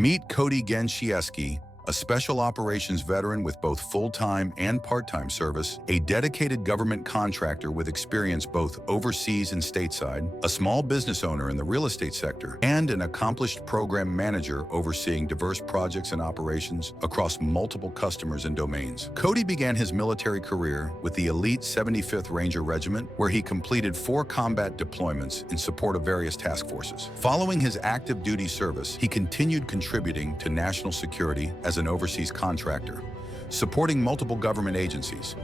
Meet Cody Gensiejewski, a special operations veteran with both full-time and part-time service, a dedicated government contractor with experience both overseas and stateside, a small business owner in the real estate sector, and an accomplished program manager overseeing diverse projects and operations across multiple customers and domains. Cody began his military career with the elite 75th Ranger Regiment, where he completed 4 combat deployments in support of various task forces. Following his active duty service, he continued contributing to national security as an overseas contractor, supporting multiple government agencies.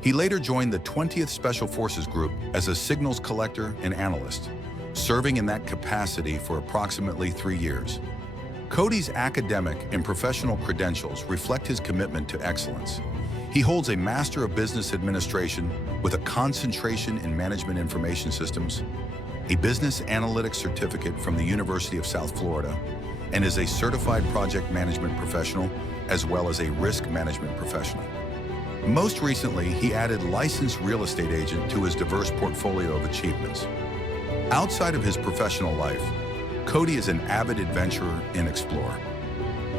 He later joined the 20th Special Forces Group as a signals collector and analyst, serving in that capacity for approximately 3 years. Cody's academic and professional credentials reflect his commitment to excellence. He holds a Master of Business Administration with a concentration in Management Information Systems, a Business Analytics Certificate from the University of South Florida, and is a certified project management professional as well as a risk management professional. Most recently, he added licensed real estate agent to his diverse portfolio of achievements. Outside of his professional life, Cody is an avid adventurer and explorer.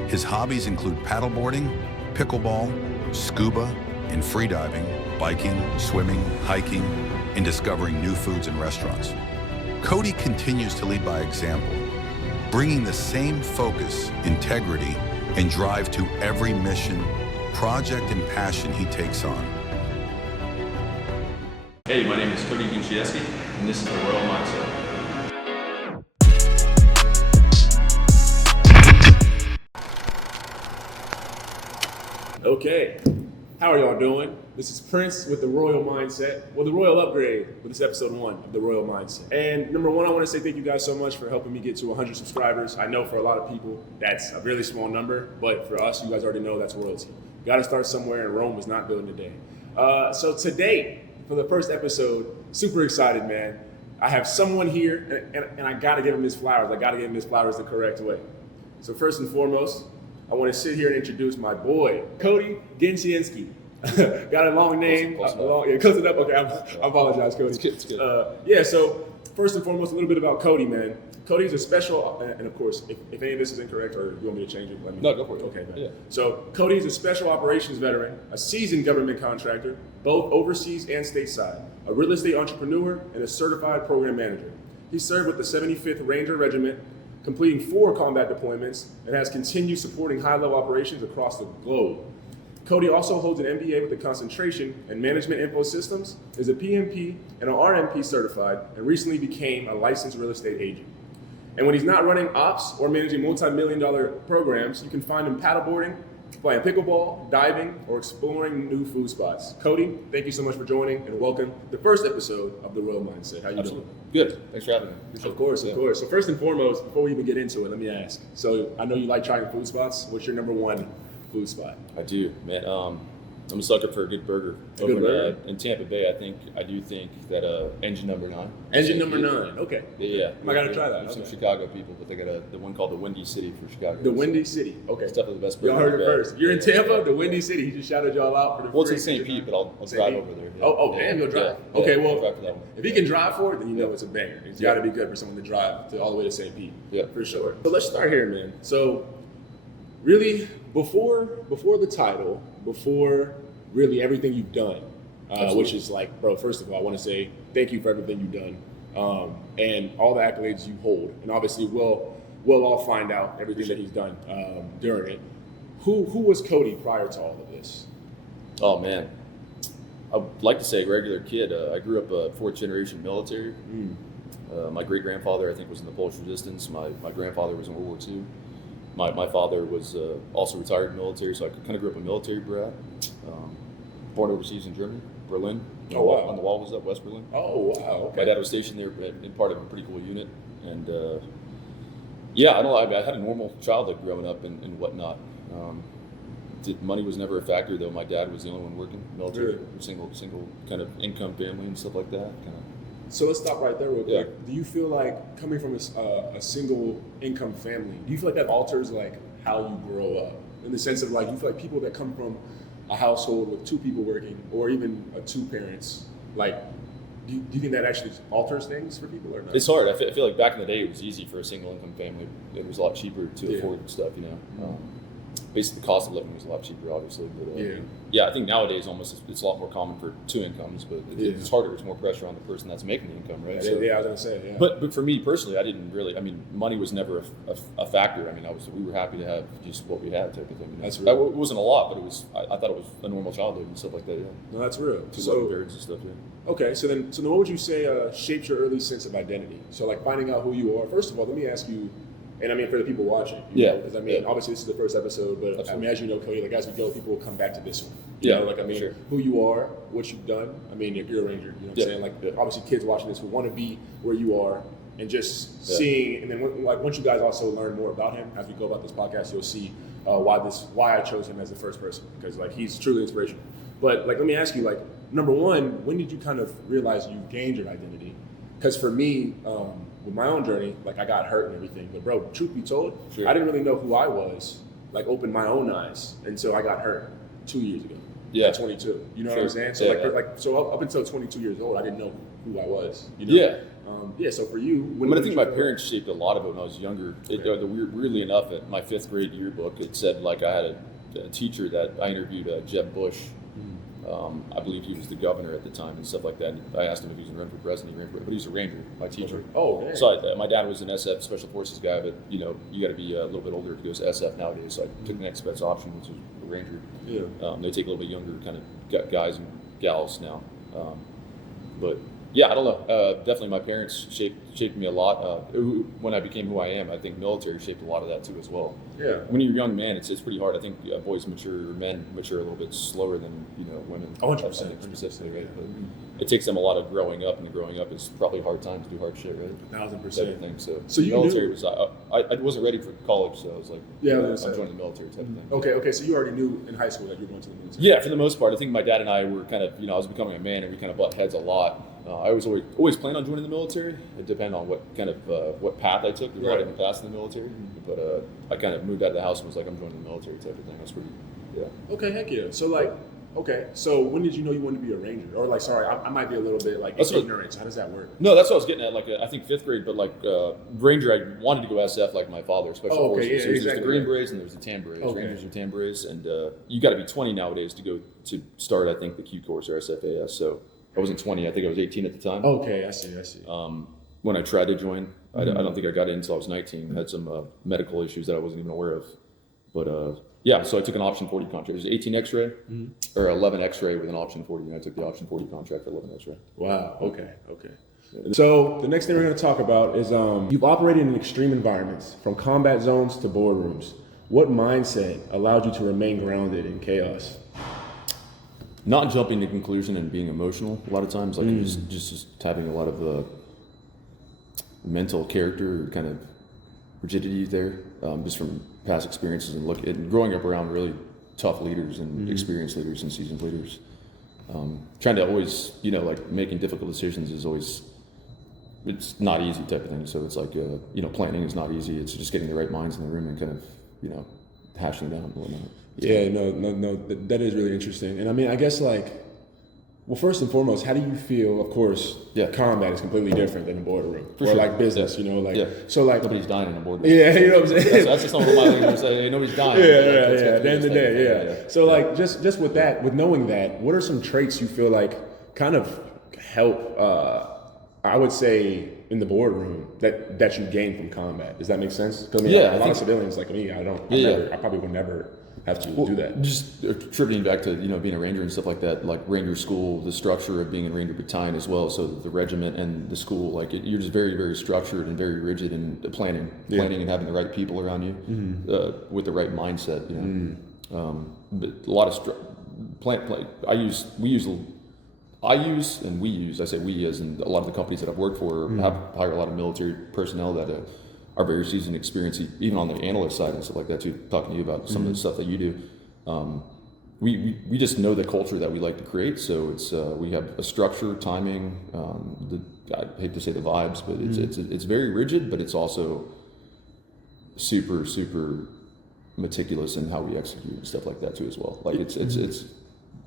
His hobbies include paddleboarding, pickleball, scuba, and freediving, biking, swimming, hiking, and discovering new foods and restaurants. Cody continues to lead by example, bringing the same focus, integrity, and drive to every mission, project, and passion he takes on. Hey, my name is Cody Gensiejewski, and this is the Royal Mindset. Okay, how are y'all doing? This is Prince with the Royal Mindset, well, the Royal Upgrade, but this is episode 1 of the Royal Mindset. And number 1, I want to say thank you guys so much for helping me get to 100 subscribers. I know for a lot of people, that's a really small number, but for us, you guys already know that's royalty. You got to start somewhere, and Rome was not built in a day. So today, for the first episode, super excited, man. I have someone here, and I got to give him his flowers. I got to give him his flowers the correct way. So first and foremost, I want to sit here and introduce my boy, Cody Gensiejewski. Got a long name. Close it up. Okay, I apologize, Cody. It's good. So first and foremost, a little bit about Cody, man. Cody's a special, and of course, if any of this is incorrect or you want me to change it, let me know. No, go for it. Okay, man. Yeah. So Cody's a special operations veteran, a seasoned government contractor, both overseas and stateside, a real estate entrepreneur, and a certified program manager. He served with the 75th Ranger Regiment, completing 4 combat deployments, and has continued supporting high-level operations across the globe. Cody also holds an MBA with a concentration in Management Info Systems, is a PMP and an RMP certified, and recently became a licensed real estate agent. And when he's not running ops or managing multi-million-dollar programs, you can find him paddleboarding, playing pickleball, diving, or exploring new food spots. Cody, thank you so much for joining, and welcome to the first episode of The Royal Mindset. How you doing? Good. Thanks for having me. Of course. So first and foremost, before we even get into it, let me ask. So I know you like trying food spots. What's your number 1 food spot? I do, man. I'm a sucker for a good burger. In Tampa Bay, I do think that Engine Number 9. Engine Number 9. Okay. Yeah. I gotta try that. There's some Chicago people, but they got the one called the Windy City for Chicago. The Windy City. Okay. It's definitely the best burger. Y'all heard it first. You're in Tampa, the Windy City. He just shouted y'all out for the. Well, it's in St. Pete, but I'll drive over there. Yeah. Damn, you'll drive. Yeah. Okay, I'll well, drive for that one. if he can drive for it, then you know it's a banger. It's got to be good for someone to drive all the way to St. Pete. Yeah, for sure. So let's start here, man. So, really, before the title, before really everything you've done, which is like, bro, first of all, I want to say thank you for everything you've done and all the accolades you hold. And obviously, we'll all find out everything that he's done during it. Who was Cody prior to all of this? Oh, man. I'd like to say regular kid. I grew up a 4th generation military. My great-grandfather, I think, was in the Polish Resistance. My grandfather was in World War II. My father was also retired in the military, so I kind of grew up a military brat. Born overseas in Germany, Berlin. Oh, wow. On the wall was up, West Berlin. Oh, wow. Okay. My dad was stationed there in part of a pretty cool unit. And I had a normal childhood growing up and whatnot. Money was never a factor, though. My dad was the only one working military, single kind of income family and stuff like that. So let's stop right there real quick. Yeah. Do you feel like coming from a single income family, do you feel like that alters like how you grow up? In the sense of like, you feel like people that come from a household with 2 people working, or even 2 parents, like Do you think that actually alters things for people or not? It's hard. I feel like back in the day, it was easy for a single income family. It was a lot cheaper to afford stuff, you know. Basically, the cost of living was a lot cheaper, obviously. But I think nowadays almost it's a lot more common for two incomes, but it's harder. It's more pressure on the person that's making the income, right? I was gonna say. Yeah. But for me personally, I didn't really. I mean, money was never a factor. I mean, we were happy to have just what we had, type of thing. You know? That's real. It wasn't a lot, but it was. I thought it was a normal childhood and stuff like that. Yeah. No, that's real. So parents and stuff. Yeah. Okay, so then what would you say shaped your early sense of identity? So like finding out who you are. First of all, let me ask you. And I mean, for the people watching, because I mean, obviously this is the first episode, but absolutely. I mean, as you know, Cody, like as we go, people will come back to this one. You know, like I mean, who you are, what you've done. I mean, if you're a Ranger, you know what I'm saying? Like obviously, kids watching this will want to be where you are, and just seeing. And then once you guys also learn more about him as we go about this podcast, you'll see why I chose him as the first person, because like he's truly inspirational. But like, let me ask you, like, number one, when did you kind of realize you gained your identity? Because for me, with my own journey, like I got hurt and everything, but bro, truth be told, I didn't really know who I was, like opened my own eyes until I got hurt 2 years ago. At 22. You know what I'm saying? So so up until 22 years old, I didn't know who I was. You know? So for you, I think my parents shaped a lot of it when I was younger. Weirdly enough, at my 5th grade yearbook, it said like I had a teacher that I interviewed, Jeb Bush. I believe he was the governor at the time and stuff like that. And I asked him if he was going to run for president, but he's a Ranger, my teacher. Oh, man. So my dad was an SF Special Forces guy, but you know, you got to be a little bit older to go to SF nowadays. So I took the next best option, which was a Ranger. They take a little bit younger kind of guys and gals now. But yeah, I don't know. Definitely, my parents shaped me a lot. When I became who I am, I think military shaped a lot of that too as well. Yeah. When you're a young man, it's pretty hard. I think men mature a little bit slower than women. 100%. Specifically, right? But it takes them a lot of growing up, and growing up is probably a hard time to do hard shit, right? 1,000%. Thing. So you military knew, was I wasn't ready for college, so I was like, I'm joining the military type of thing. Okay. So you already knew in high school that you were going to the military. Yeah, for the most part. I think my dad and I were kind of I was becoming a man, and we kind of butt heads a lot. I was always planned on joining the military. It depended on what kind of what path I took. I didn't pass in the military, but I kind of moved out of the house and was like, I'm joining the military type of thing. That's pretty, Okay, heck yeah. So so when did you know you wanted to be a Ranger? Or like, sorry, I might be a little bit like ignorant. How does that work? No, that's what I was getting at. Like, I think 5th grade, but like Ranger, I wanted to go SF like my father, Special Forces. Yeah, so there's the Green Berets and there's the Tan Berets. Rangers are Tan Berets, and you got to be 20 nowadays to go to start, I think, the Q course or SFAS. So I wasn't 20. I think I was 18 at the time. Okay, I see. When I tried to join, I don't think I got in until I was 19. I had some medical issues that I wasn't even aware of. But so I took an option 40 contract. It was 18 X-ray or 11 X-ray with an option 40, and I took the option 40 contract for 11 X-ray. Wow. Okay. So the next thing we're going to talk about is you've operated in extreme environments, from combat zones to boardrooms. What mindset allowed you to remain grounded in chaos? Not jumping to conclusion and being emotional a lot of times, like just having a lot of mental character kind of rigidity there, just from past experiences and growing up around really tough leaders and experienced leaders and seasoned leaders. Trying to always, like making difficult decisions is always, it's not easy type of thing. So it's like, planning is not easy. It's just getting the right minds in the room and kind of, hashing it out and whatnot. Yeah, no, that is really interesting. And I mean, I guess first and foremost, how do you feel? Of course, combat is completely different than a boardroom or like business, So like nobody's dying in a boardroom. Yeah, you know what I'm saying. That's just something my leaders say. Hey, nobody's dying. Yeah. At the end of the day, So like, just with that, with knowing that, what are some traits you feel like kind of help? I would say in the boardroom that you gain from combat. Does that make sense? Because a lot of civilians like me, I probably would never have to do that. Just attributing back to being a Ranger and stuff like that, like Ranger School, the structure of being in Ranger Battalion as well. So the regiment and the school, you're just very, very structured and very rigid in planning and having the right people around you with the right mindset. But a lot of I say we as in a lot of the companies that I've worked for hire a lot of military personnel that are very seasoned, experienced, even on the analyst side and stuff like that too, talking to you about some of the stuff that you do. We just know the culture that we like to create, so it's we have a structure, timing, I hate to say the vibes, but it's very rigid, but it's also super, super meticulous in how we execute and stuff like that too as well. Like it's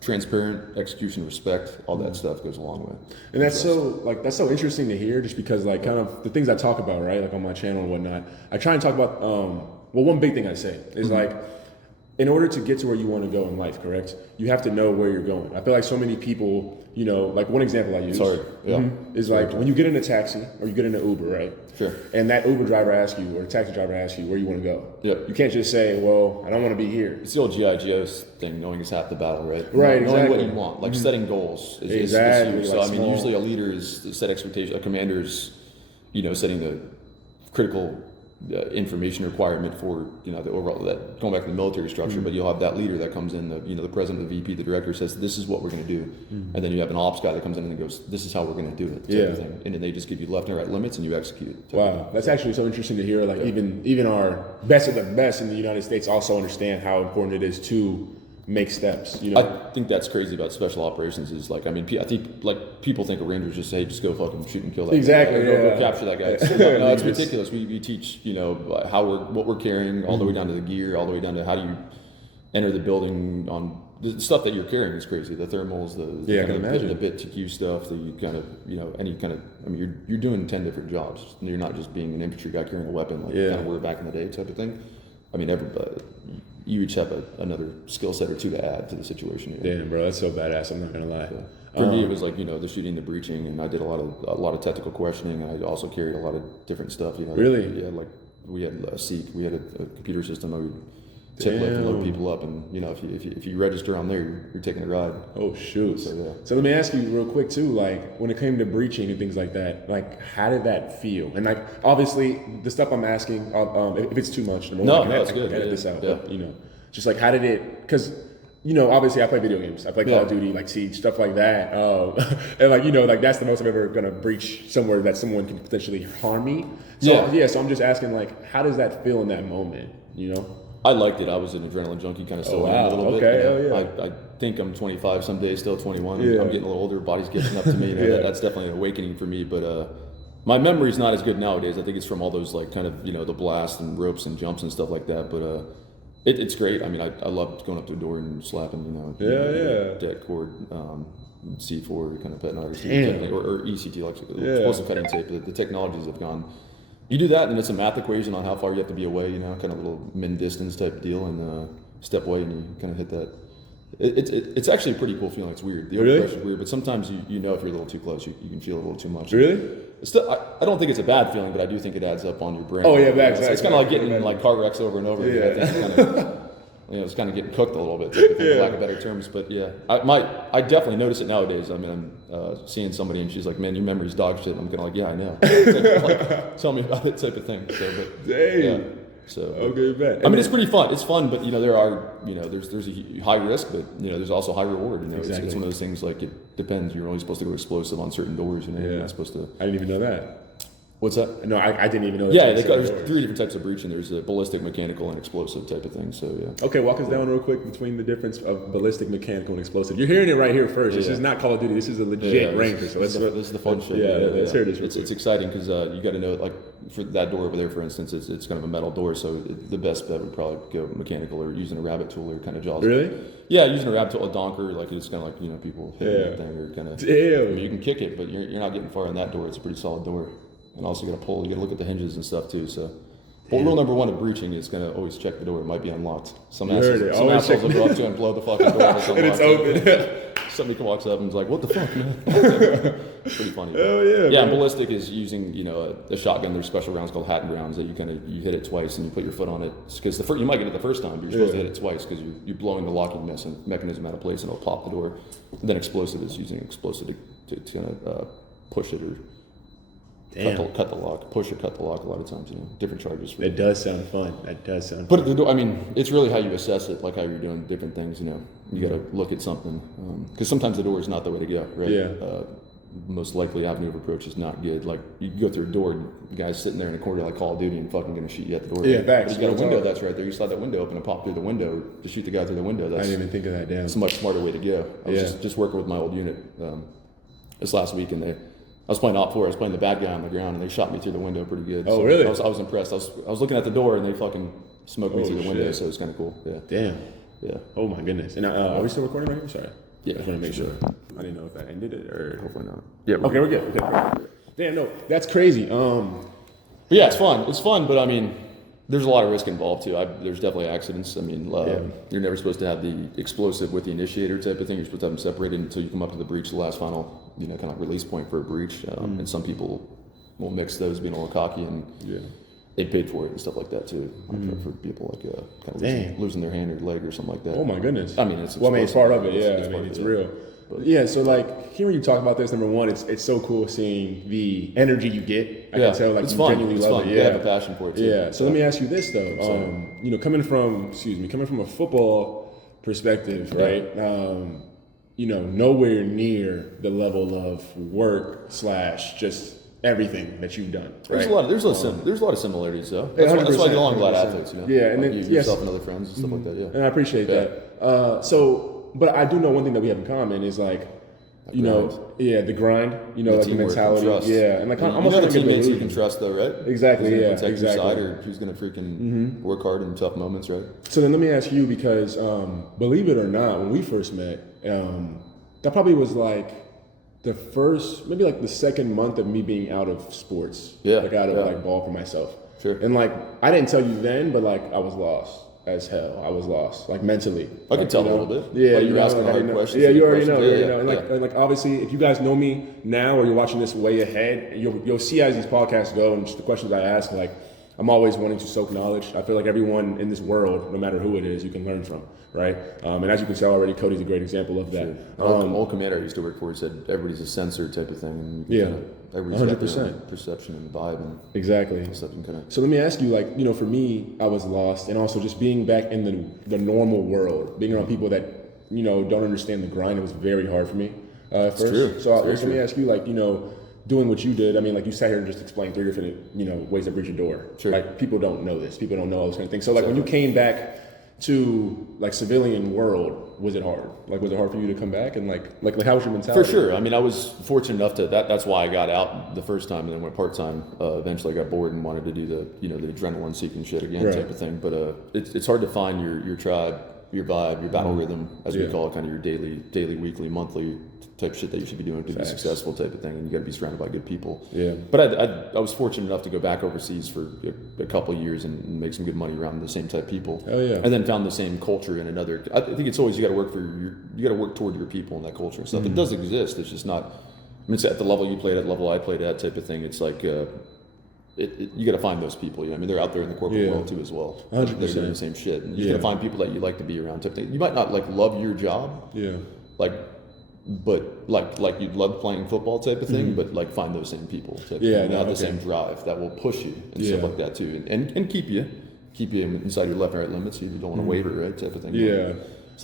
transparent execution, respect, all that stuff goes a long way. And that's so interesting to hear, just because like kind of the things I talk about, right, like on my channel and whatnot, I try and talk about one big thing I say is like, in order to get to where you want to go in life, correct, you have to know where you're going. I feel like so many people, you know, like one example I use is like when you get in a taxi or you get in an Uber, right? Sure. And that Uber driver asks you, or taxi driver asks you where you want to go. Yep. You can't just say, well, I don't want to be here. It's the old G.I. Joe thing, knowing is half the battle, right? Right, knowing what you want, like setting goals. Is huge. So, like I mean, usually a leader is set expectations, a commander is, you know, setting the critical information requirement for, you know, the overall, that going back to the military structure, but you'll have that leader that comes in, the president, the VP, the director says, this is what we're going to do. And then you have an ops guy that comes in and goes, this is how we're going to do it. And then they just give you left and right limits and you execute. Wow. That's actually so interesting to hear. Like even our best of the best in the United States also understand how important it is to make steps, you know? I think that's crazy about special operations is like, I mean, I think like people think a Ranger just say, just go fucking shoot and kill that exactly, guy. Go capture that guy. No, it's ridiculous. We teach, you know, what we're carrying all the way down to the gear, all the way down to how do you enter the building on the stuff that you're carrying is crazy. The thermals, the bit TQ stuff, the kind of, you know, any kind of, I mean, you're doing 10 different jobs. You're not just being an infantry guy carrying a weapon like kind of were back in the day type of thing. I mean, everybody, you each have another skill set or two to add to the situation here. Damn, bro, that's so badass. I'm not gonna lie. For me, it was like, you know, the shooting, the breaching, and I did a lot of technical questioning. And I also carried a lot of different stuff. You know, really? Yeah, like we had a SEEK, we had a computer system that we tip lift and load people up, and you know, if you register on there, you're taking a ride. Oh shoot! So let me ask you real quick too, like when it came to breaching and things like that, like how did that feel? And like obviously the stuff I'm asking, if it's too much, no, it's good. Edit this out. But, you know, just like how did it? Because you know, obviously I play video games. I play Call of Duty, like Siege, stuff like that. And like, you know, like that's the most I'm ever gonna breach somewhere that someone can potentially harm me. So so I'm just asking, like, how does that feel in that moment? You know. I liked it. I was an adrenaline junkie, kind of still am a little bit. You know, I think I'm 25 some days, still 21. I'm getting a little older. Body's getting up to me. You know, that's definitely an awakening for me. But my memory's not as good nowadays. I think it's from all those like kind of, you know, the blast and ropes and jumps and stuff like that. But it's great. I mean, I love going up to a door and slapping, you know, dead cord, C4 kind of petting or ECT, like explosive cutting tape. The technologies have gone. You do that, and it's a math equation on how far you have to be away, you know, kind of little min distance type deal, and step away, and you kind of hit that. It's actually a pretty cool feeling. It's weird. The overpressure is weird, but sometimes you know if you're a little too close, you can feel a little too much. Really? Still, I don't think it's a bad feeling, but I do think it adds up on your brain. Oh yeah, it's kind of like getting like car wrecks over and over again. I think kind of, you know, it's kind of getting cooked a little bit, for lack of better terms. But yeah, I definitely notice it nowadays. I mean, I'm seeing somebody and she's like, "Man, your memory's dog shit." I'm kind of like, "Yeah, I know." Like, tell me about it, type of thing. So, but dang. Yeah. So, okay, bet. I mean, it's pretty fun. It's fun, but you know, there are, you know, there's a high risk, but you know, there's also high reward. You know, it's one of those things. Like it depends. You're only supposed to go explosive on certain doors. You know, you're not supposed to. I didn't even know that. What's that? No, I didn't even know that. Yeah, there's 3 different types of breaching. There's a ballistic, mechanical, and explosive type of thing. So yeah. Okay, walk us down real quick between the difference of ballistic, mechanical, and explosive. You're hearing it right here first. This is not Call of Duty. This is a legit Ranger. So this is the fun shit. Let's hear this. It's exciting because you got to know, like for that door over there, for instance, it's kind of a metal door. So the best bet would probably go mechanical or using a rabbit tool or kind of jaws. Really? Yeah, using a rabbit tool, a donker, like it's kind of like, you know, people hitting that thing or kind of. Damn. I mean, you can kick it, but you're not getting far in that door. It's a pretty solid door. And also you got to pull. You got to look at the hinges and stuff too. So, well, rule number 1 of breaching is going to always check the door. It might be unlocked. Some assholes will go up to and blow the fucking door. And it's open. Somebody walks up and is like, "What the fuck, man?" It's pretty funny. Oh yeah. Yeah, ballistic is using, you know, a shotgun. There's special rounds called Hatton rounds that you hit it twice and you put your foot on it because you might get it the first time, but you're supposed to hit it twice because you're blowing the locking mechanism out of place and it'll pop the door. And then explosive is using explosive to kind of push it or. Cut the lock, push or cut the lock. A lot of times, you know, different charges. It does sound fun. But I mean, it's really how you assess it, like how you're doing different things. You know, you got to look at something because sometimes the door is not the way to go. Right? Yeah. Most likely avenue of approach is not good. Like you go through a door, and the guy's sitting there in a corner like Call of Duty and fucking gonna shoot you at the door. Yeah, facts. But you got a window that's right there. You slide that window open and pop through the window to shoot the guy through the window. I didn't even think of that. Damn. It's a much smarter way to go. I was just working with my old unit this last week, and I was playing Op 4. I was playing the bad guy on the ground, and they shot me through the window pretty good. Oh, really? I was impressed. I was looking at the door, and they fucking smoked me through the window, so it was kind of cool. Yeah. Damn. Yeah. Oh my goodness. And are we still recording right here? Sorry. Yeah, I just want to make sure. I didn't know if that ended it or. Hopefully not. Yeah. Okay, we're good. Okay. Damn, no, that's crazy. But yeah, it's fun. It's fun, but I mean, there's a lot of risk involved too. There's definitely accidents. I mean, you're never supposed to have the explosive with the initiator type of thing. You're supposed to have them separated until you come up to the breach, the last final, kind of release point for a breach. And some people will mix those, being a little cocky, and they paid for it and stuff like that too. For people like kind of losing their hand or leg or something like that. Oh my goodness. I mean, it's part of it. Yeah, it's real. But, yeah, so like hearing you talk about this, number one, it's so cool seeing the energy you get. I can tell like it's you fun. genuinely It's love fun. it. They have a passion for it too. Yeah. So let me ask you this though. Coming from a football perspective, right? Nowhere near the level of work / just everything that you've done. Right? There's a lot of similarities though. That's why I get along with a lot of athletes. Yeah, and like then yourself and other friends and stuff like that. Yeah, and I appreciate that. But I do know one thing that we have in common is like, the grind. Like the mentality. And trust. Yeah, and like almost the like teammates you can trust though, right? Exactly. Who's Yeah. gonna protect Exactly. your side, or who's gonna freaking work hard in tough moments, right? So then let me ask you, because believe it or not, when we first met, that probably was like the first, maybe like the second month of me being out of sports. Like out of like ball for myself. Sure. And like I didn't tell you then, but like I was lost as hell. I was lost, like mentally. I could tell a little bit. Yeah, you're asking hard questions. Yeah, you already know. And like obviously, if you guys know me now or you're watching this way ahead, you'll see as these podcasts go and just the questions I ask, like I'm always wanting to soak knowledge. I feel like everyone in this world, no matter who it is, you can learn from, right? And as you can tell already, Cody's a great example of that. Sure. Old commander I used to work for said everybody's a sensor type of thing. And everybody's 100%. Got their own perception and vibe and exactly. So let me ask you, like, for me, I was lost, and also just being back in the normal world, being around people that don't understand the grind. It was very hard for me at first. True. So let me ask you, like, doing what you did. I mean, like you sat here and just explained 3 different ways to breach a door. Sure. Like people don't know this. People don't know all those kind of things. So like when you came back to like civilian world, was it hard? Like was it hard for you to come back, and like how was your mentality? For sure. I mean, I was fortunate enough to that's why I got out the first time and then went part-time. Eventually I got bored and wanted to do the the adrenaline seeking shit again type of thing. But it's hard to find your tribe, your vibe, your battle rhythm, as we call it, kind of your daily, weekly, monthly type shit that you should be doing to be successful type of thing, and you got to be surrounded by good people. Yeah. But I was fortunate enough to go back overseas for a couple of years and make some good money around the same type people. Oh yeah. And then found the same culture in another. I think it's always you got to work toward your people and that culture and stuff. It does exist. It's just not. I mean, it's at the level you played at, the level I played at, type of thing. It's like. You got to find those people. I mean, they're out there in the corporate world too as well. 100%. They're doing the same shit. And you got to find people that you like to be around. Type thing. You might not like love your job. Yeah. But like you'd love playing football type of thing. But like find those same people. Type thing. And have the same drive that will push you and stuff like that too. And keep you inside your left and right limits. You don't want to waver, right? Type of thing. Yeah.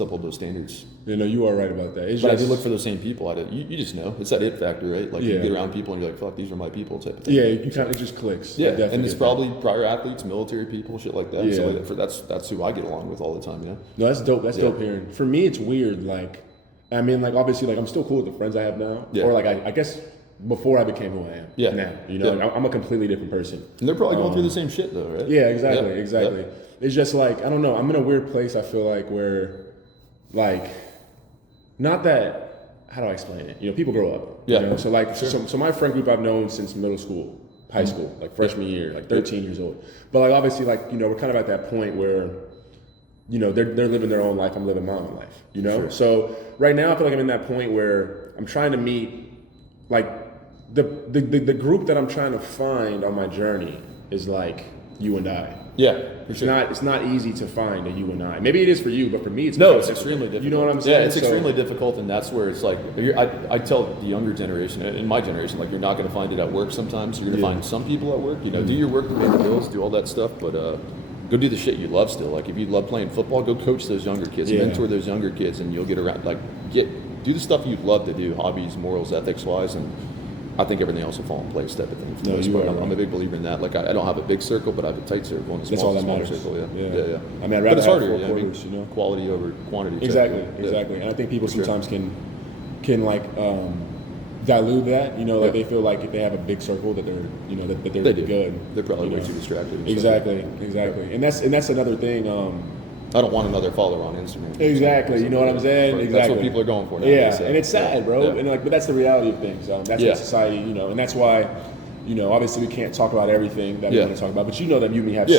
Uphold those standards. You are right about that. But I do look for those same people. You just know. It's that it factor, right? Like you get around people and you're like, fuck, these are my people type of thing. Yeah, you kind of, it just clicks. Yeah, and it's probably prior athletes, military people, shit like that. Yeah. So that's who I get along with all the time, No, that's dope. That's dope hearing. For me, it's weird. Like, I mean, like obviously, like I'm still cool with the friends I have now. Yeah. Or like I guess before I became who I am now. Like, I'm a completely different person. And they're probably going through the same shit though, right? Yeah, exactly. Yeah. It's just like, I don't know. I'm in a weird place, I feel like, where like, not that, how do I explain it? People grow up. Yeah. So like, so my friend group I've known since middle school, high school, like freshman year, like 13 years old. But like, obviously, like, we're kind of at that point where, they're living their own life. I'm living my own life, Sure. So right now I feel like I'm in that point where I'm trying to meet, like, the group that I'm trying to find on my journey is like you and I. Yeah, It's not easy to find a you and I. Maybe it is for you, but for me, it's extremely difficult. You know what I'm saying? Yeah, it's extremely difficult, and that's where it's like I tell the younger generation, in my generation, like you're not going to find it at work. Sometimes you're going to find some people at work. Do your work to pay the bills, do all that stuff, but go do the shit you love still. Like if you love playing football, go coach those younger kids, mentor those younger kids, and you'll get around. Like do the stuff you love to do, hobbies, morals, ethics wise, and I think everything else will fall in place type of thing. For the most part. I'm a big believer in that. Like I don't have a big circle, but I have a tight circle and a small circle. Yeah. I mean, I'd rather but it's harder. have 4 quarters, Quality over quantity. Exactly. And I think people sometimes can like dilute that. Like they feel like if they have a big circle that they're that they're good. They're probably way too distracted. Exactly. And that's another thing. I don't want another follower on Instagram. Exactly. You know what I'm saying? Exactly. That's what people are going for now. Yeah, and it's sad, bro. Yeah. And like, but that's the reality of things. That's what society, you know, and that's why, you know, obviously we can't talk about everything that we want to talk about, but you know that you and me have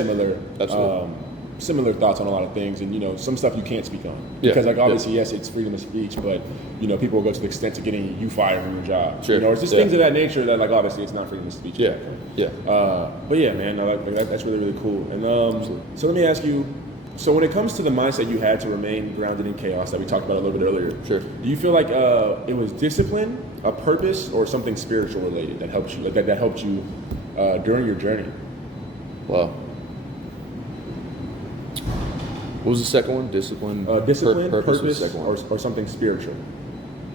similar thoughts on a lot of things, and you know, some stuff you can't speak on because like obviously yes, it's freedom of speech, but you know, people will go to the extent to getting you fired from your job. Sure. You know, it's just things of that nature that like obviously it's not freedom of speech. But yeah, man, that's really really cool. And so let me ask you. So when it comes to the mindset you had to remain grounded in chaos that we talked about a little bit earlier, do you feel like it was discipline, a purpose, or something spiritual related that helped you, like that helped you during your journey? Wow. What was the second one? Discipline, purpose, was the second one. or something spiritual,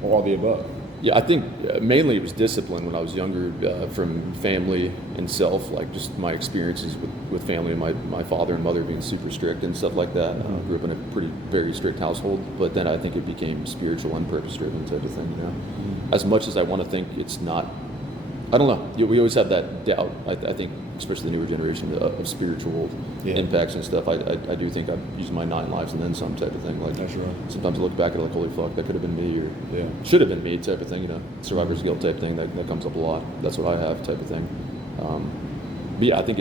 or all the above. Yeah, I think mainly it was discipline when I was younger, from family and self, like just my experiences with family and my father and mother being super strict and stuff like that. I grew up in a very strict household, but then I think it became spiritual and purpose-driven type of thing, you know? As much as I want to think it's not, I don't know, we always have that doubt, I think, especially the newer generation, of spiritual impacts and stuff. I do think I'm using my 9 lives and then some type of thing. Like, that's right. Sometimes I look back at it like, holy fuck, that could have been me, or should have been me type of thing, you know, survivor's guilt type thing, that comes up a lot. That's what I have type of thing. But yeah, I think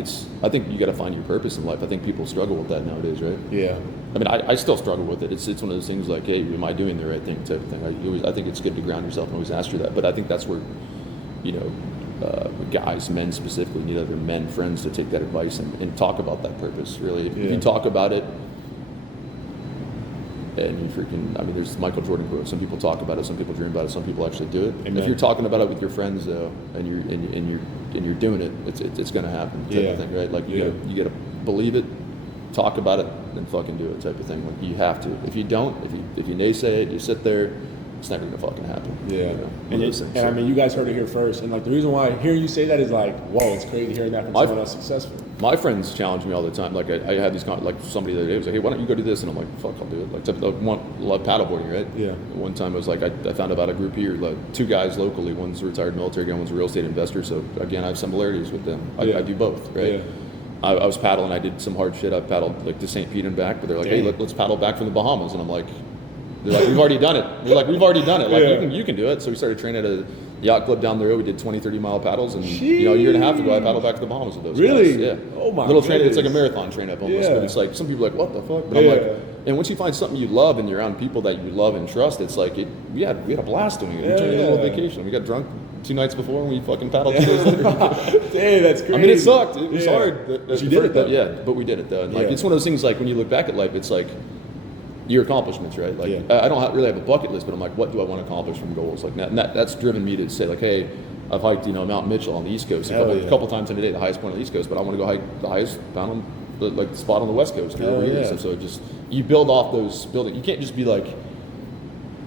you got to find your purpose in life. I think people struggle with that nowadays, right? Yeah. I mean, I still struggle with it. It's one of those things like, hey, am I doing the right thing type of thing. I think it's good to ground yourself and always ask you that. But I think that's where, you know, guys, men specifically, need other men friends to take that advice and talk about that purpose. Really, if you talk about it, and you freaking, I mean, there's Michael Jordan quote. Some people talk about it, some people dream about it, some people actually do it. And if you're talking about it with your friends though, and you're doing it, it's going to happen. Type of thing, right? Like you gotta believe it, talk about it, and fucking do it. Type of thing. Like you have to. If you don't, if you naysay it, you sit there. It's never gonna fucking happen. Yeah, you know? And I mean, you guys heard it here first. And like the reason why hearing you say that is like, whoa, it's crazy hearing that from someone else successful. My friends challenge me all the time. Like I had these like somebody the other day was like, hey, why don't you go do this? And I'm like, fuck, I'll do it. Like love paddleboarding, right? Yeah. One time I was like, I found about a group here, like 2 guys locally. One's a retared military guy, one's a real estate investor. So again, I have similarities with them. I do both, right? Yeah. I was paddling. I did some hard shit. I paddled like to St. Pete and back. But they're like, hey, let's paddle back from the Bahamas. And I'm like. They're like, we've already done it. We're like, we've already done it. Like, you can do it. So we started training at a yacht club down the road. We did 20, 30 mile paddles. And, you know, a year and a half ago, I paddled back to the Bahamas with those guys. Yeah. Oh, my Little training. It's like a marathon train up almost. But it's like, some people are like, what the fuck? But I'm like, and once you find something you love and you're around people that you love and trust, it's like, we had a blast doing it. We turned it into a little vacation. We got drunk 2 nights before and we fucking paddled 2 days later. Dang, that's crazy. I mean, it sucked. It was hard. But you did it, though. Yeah, but we did it, though. And like, it's one of those things, like, when you look back at life, it's like, your accomplishments, right? Like I don't really have a bucket list, but I'm like, what do I want to accomplish from goals? Like that's driven me to say, like, hey, I've hiked, you know, Mount Mitchell on the East Coast a couple times in a day, the highest point on the East Coast, but I want to go hike the highest mountain, like the spot on the West Coast over here. So just you build off those buildings. You can't just be like,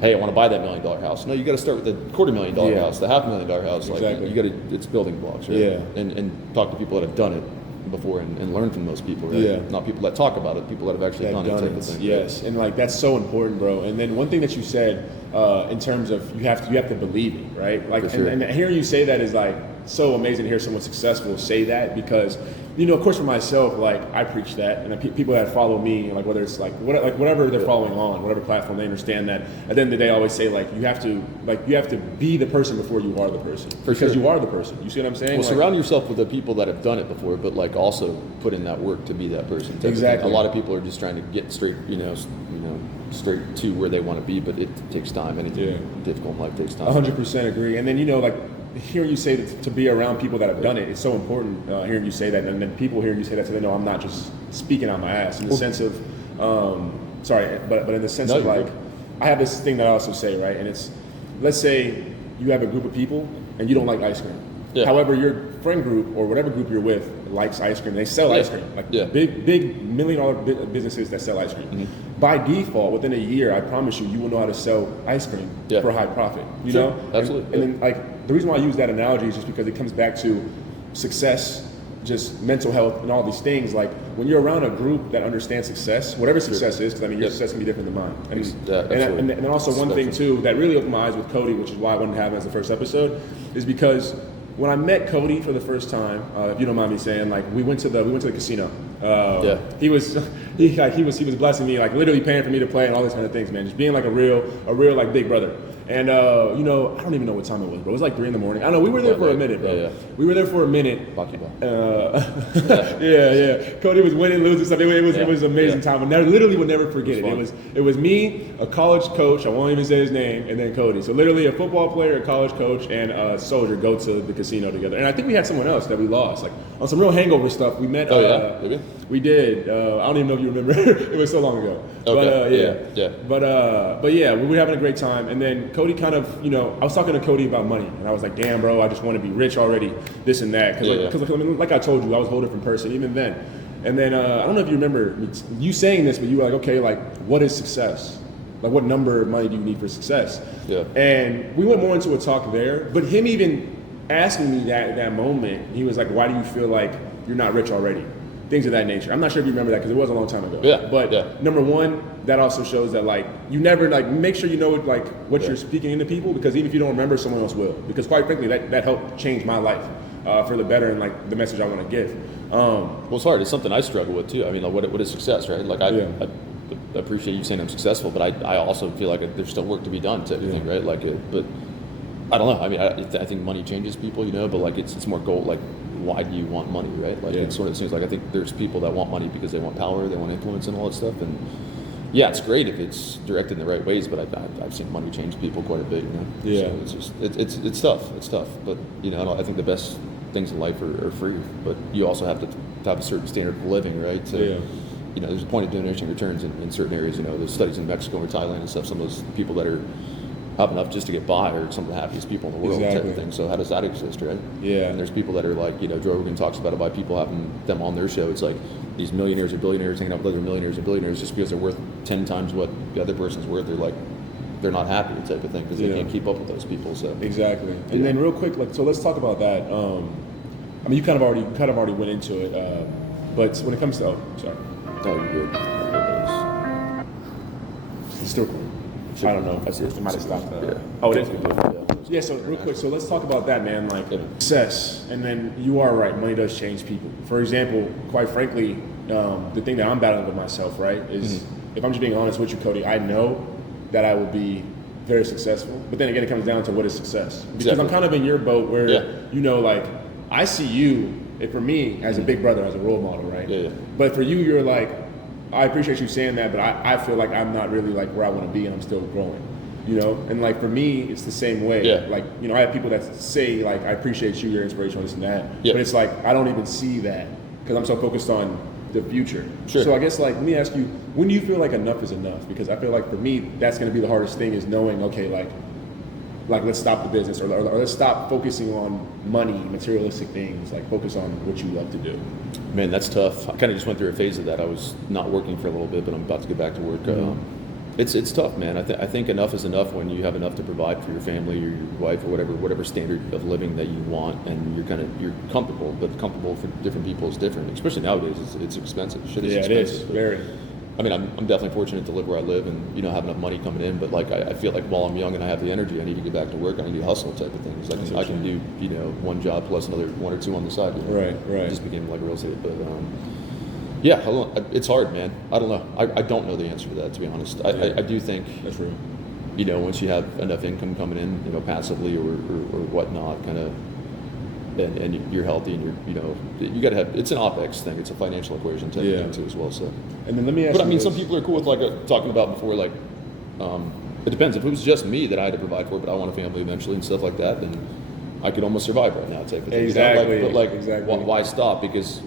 hey, I want to buy that $1 million house. No, you got to start with the $250,000 house, the $500,000 house. Like you got to, it's building blocks, right? Yeah. And talk to people that have done it before and learn from those people, right? Yeah. Not people that talk about it, people that have actually done it type of thing. Yes, and like that's so important, bro. And then one thing that you said in terms of you have to believe it, right? Like, and hearing you say that is like so amazing to hear someone successful say that, because you know, of course, for myself, like I preach that, and people that follow me, like whether it's like whatever they're following on, whatever platform, they understand that. At the end of the day, I always say like you have to be the person before you are the person, because you are the person. You see what I'm saying? Well, surround yourself with the people that have done it before, but like also put in that work to be that person. Exactly. A lot of people are just trying to get straight, straight to where they want to be, but it takes time. Anything difficult in life takes time. 100% agree. And then like. Hearing you say that to be around people that have done it, it's so important. Hearing you say that, and then people hearing you say that, so they know I'm not just speaking out my ass. In the sense of, but in the sense of like, I have this thing that I also say, right? And it's, let's say you have a group of people and you don't like ice cream. Yeah. However, your friend group or whatever group you're with likes ice cream. They sell ice cream, like big $1 million businesses that sell ice cream. Mm-hmm. By default, within a year, I promise you will know how to sell ice cream for a high profit. You know, absolutely. And then like the reason why I use that analogy is just because it comes back to success, just mental health, and all these things. Like when you're around a group that understands success, whatever success is, because I mean your success can be different than mine. And then also one thing too that really opened my eyes with Cody, which is why I wanted to have him as the first episode, is because when I met Cody for the first time, if you don't mind me saying, like we went to the casino. He was he was blessing me, like literally paying for me to play and all these kind of things, man. Just being like a real like big brother. And you know, I don't even know what time it was, bro. It was like 3 a.m. I don't know. We were there for a minute, bro. Yeah. We were there for a minute. Basketball. Yeah. Cody was winning, losing stuff. It was an amazing time. I literally will never forget it. It was me, a college coach. I won't even say his name, and then Cody. So literally a football player, a college coach, and a soldier go to the casino together. And I think we had someone else that we lost, like on some real hangover stuff. We met. Maybe? We did. I don't even know if you remember. It was so long ago. Okay. But yeah, we were having a great time. And then Cody kind of, you know, I was talking to Cody about money, and I was like, damn, bro, I just want to be rich already, this and that. Because like I told you, I was a whole different person even then. And then I don't know if you remember you saying this, but you were like, okay, like, what is success? Like, what number of money do you need for success? Yeah. And we went more into a talk there, but him even asking me that moment, he was like, why do you feel like you're not rich already? Things of that nature. I'm not sure if you remember that because it was a long time ago. Yeah. But number one, that also shows that like you never like make sure you know what you're speaking into people, because even if you don't remember, someone else will. Because quite frankly, that helped change my life for the better and like the message I want to give. Well, it's hard. It's something I struggle with too. I mean, like what is success, right? Like I appreciate you saying I'm successful, but I also feel like there's still work to be done to everything, right? Like, but I don't know. I mean, I think money changes people, you know, but like it's more goal. Like, why do you want money, right? Like it's one of those things. Like I think there's people that want money because they want power, they want influence, and all that stuff. And yeah, it's great if it's directed in the right ways, but I've seen money change people quite a bit, you know. Yeah. So it's just it's tough. It's tough, but you know, I think the best things in life are free, but you also have to have a certain standard of living, right? So, you know, there's a point of diminishing returns in certain areas. You know, there's studies in Mexico or Thailand and stuff. Some of those people that have enough just to get by are some of the happiest people in the world, type of thing. So how does that exist, right? Yeah. And there's people that are like, you know, Joe Rogan talks about it, by people having them on their show. It's like these millionaires or billionaires hanging out with other millionaires or billionaires just because they're worth 10 times what the other person's worth. They're not happy, type of thing, because they can't keep up with those people. So exactly. And then real quick, like, so let's talk about that. I mean, you kind of already went into it, but when it comes to sorry. No, you're good. It's still cool. I don't know. I might have stopped. Oh, it is. Yeah, so real quick, so let's talk about that, man, like success. And then you are right, money does change people. For example, quite frankly, the thing that I'm battling with myself, right, is if I'm just being honest with you, Cody, I know that I will be very successful. But then again, it comes down to what is success. Because I'm kind of in your boat where, you know, like, I see you, for me, as a big brother, as a role model, right? Yeah. But for you, you're like, I appreciate you saying that, but I feel like I'm not really like where I want to be, and I'm still growing, you know? And like for me, it's the same way. Yeah. Like, you know, I have people that say like, I appreciate you, your inspiration, this and that. Yeah. But it's like, I don't even see that because I'm so focused on the future. Sure. So I guess like, let me ask you, when do you feel like enough is enough? Because I feel like for me, that's going to be the hardest thing, is knowing, okay, like let's stop the business, or let's stop focusing on money, materialistic things, like focus on what you love to do. Man, that's tough. I kind of just went through a phase of that. I was not working for a little bit, but I'm about to get back to work. It's tough, man. I think enough is enough when you have enough to provide for your family or your wife or whatever standard of living that you want, and you're comfortable. But comfortable for different people is different. Especially nowadays, it's expensive. Shit is expensive. It is very. I mean, I'm definitely fortunate to live where I live and, you know, have enough money coming in. But like, I feel like while I'm young and I have the energy, I need to get back to work. I need to hustle, type of things. I can do, you know, one job plus another one or two on the side. You know? Right. Just became like real estate, but yeah, it's hard, man. I don't know. I don't know the answer to that, to be honest. I do think that's real. You know, once you have enough income coming in, you know, passively or whatnot, kind of, and you're healthy and you know, you got to have, it's an OpEx thing. It's a financial equation type of thing too as well. So, and then let me ask. But I mean, some people are cool with like talking about before, like, it depends. If it was just me that I had to provide for, but I want a family eventually and stuff like that, then I could almost survive right now, type of thing. Exactly. You know? Exactly. Why stop? Because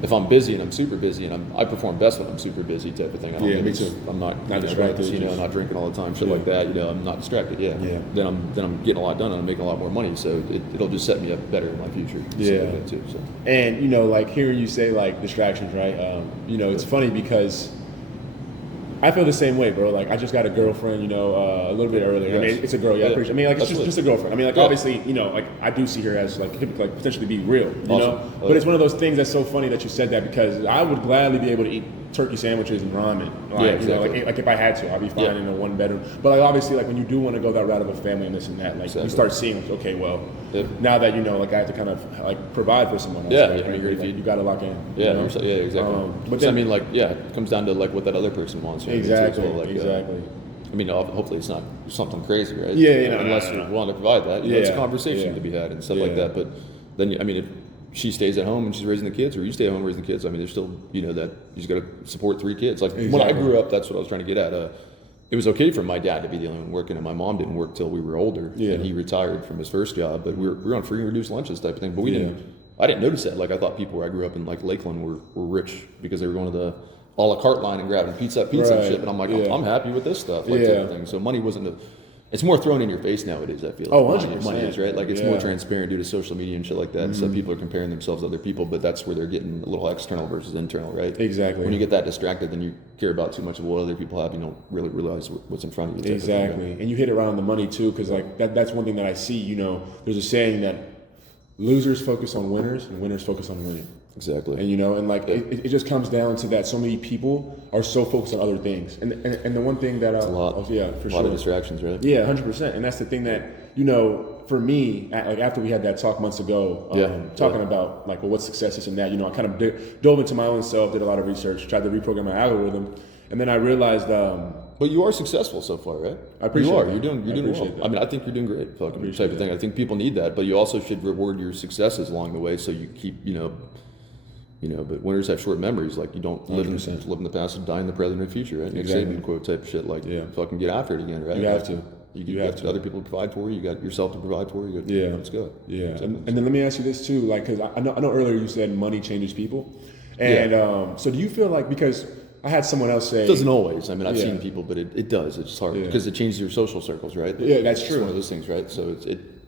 if I'm busy and I'm super busy and I perform best when I'm super busy, type of thing. Me too. I'm not distracted. You know, not drinking all the time, shit like that. You know, I'm not distracted. Yeah. Then I'm getting a lot done and I'm making a lot more money. So it'll just set me up better in my future. Like that too. So. And you know, like hearing you say like distractions, right? You know, it's funny because I feel the same way, bro. Like I just got a girlfriend, you know, a little bit earlier. Yes. I mean, it's a girl. Yeah, I appreciate. I mean, like it's just a girlfriend. I mean, like obviously, you know, like I do see her as like potentially be real, you know. But it's one of those things that's so funny that you said that, because I would gladly be able to eat turkey sandwiches and ramen. Like, Yeah, exactly. You know, like if I had to, I'd be fine in a one bedroom. But like obviously, like when you do want to go that route of a family and this and that, like you start seeing, like, okay, well, now that you know, like I have to kind of like provide for someone else. Yeah, right? yeah, Like, you got to lock in. Yeah, you know? yeah, exactly. But So, then, I mean, like, yeah, it comes down to like what that other person wants. Right? exactly, So, like, exactly. I mean, hopefully it's not something crazy, right? Yeah, you know, unless you want to provide that, you know, it's a conversation yeah. to be had and stuff like that. But then, I mean, if she stays at home and she's raising the kids, or you stay at home raising the kids, I mean, there's still, you know, that you just got to support 3 kids. Like when I grew up, that's what I was trying to get at. It was okay for my dad to be the only one working, and my mom didn't work till we were older, and he retired from his first job. But we were on free and reduced lunches type of thing. But we didn't. I didn't notice that. Like I thought people where I grew up in like Lakeland were rich because they were going to the a la carte line and grabbing pizza and shit. And I'm like, I'm happy with this stuff, like type of thing. So money wasn't it's more thrown in your face nowadays, I feel. Oh, like 100%. Money is, right? Like it's more transparent due to social media and shit like that. So people are comparing themselves to other people, but that's where they're getting a little external versus internal, right? Exactly. When you get that distracted, then you care about too much of what other people have. You don't really realize what's in front of you. Exactly. And you hit it right on the money too, because like that's one thing that I see. You know, there's a saying that losers focus on winners and winners focus on winning. Exactly. And you know, and like it just comes down to that. So many people are so focused on other things, and the one thing that a lot, for a lot of distractions, right? Yeah, 100%. And that's the thing that, you know, for me, like after we had that talk months ago, talking about like, well, what success is and that, you know, I kind of dove into my own self, did a lot of research, tried to reprogram my algorithm, and then I realized. But you are successful so far, right? I appreciate you are. that. You're doing well. That. I mean, I think you're doing great. Fucking type of thing. I think people need that, but you also should reward your successes along the way, so you keep, you know. But winners have short memories. Like you don't live in the past and die in the present and future, right? Exactly. Nick Saban quote type of shit. Like fucking get after it again, right? You have to. You have to. Other people to provide for you. You got yourself to provide for you. Let's go. Yeah. And then let me ask you this too, like, because I know earlier you said money changes people, and so do you feel like, because I had someone else say it doesn't always. I mean, I've seen people, but it does. It's hard because it changes your social circles, right? Yeah, that's true. It's one of those things, right? So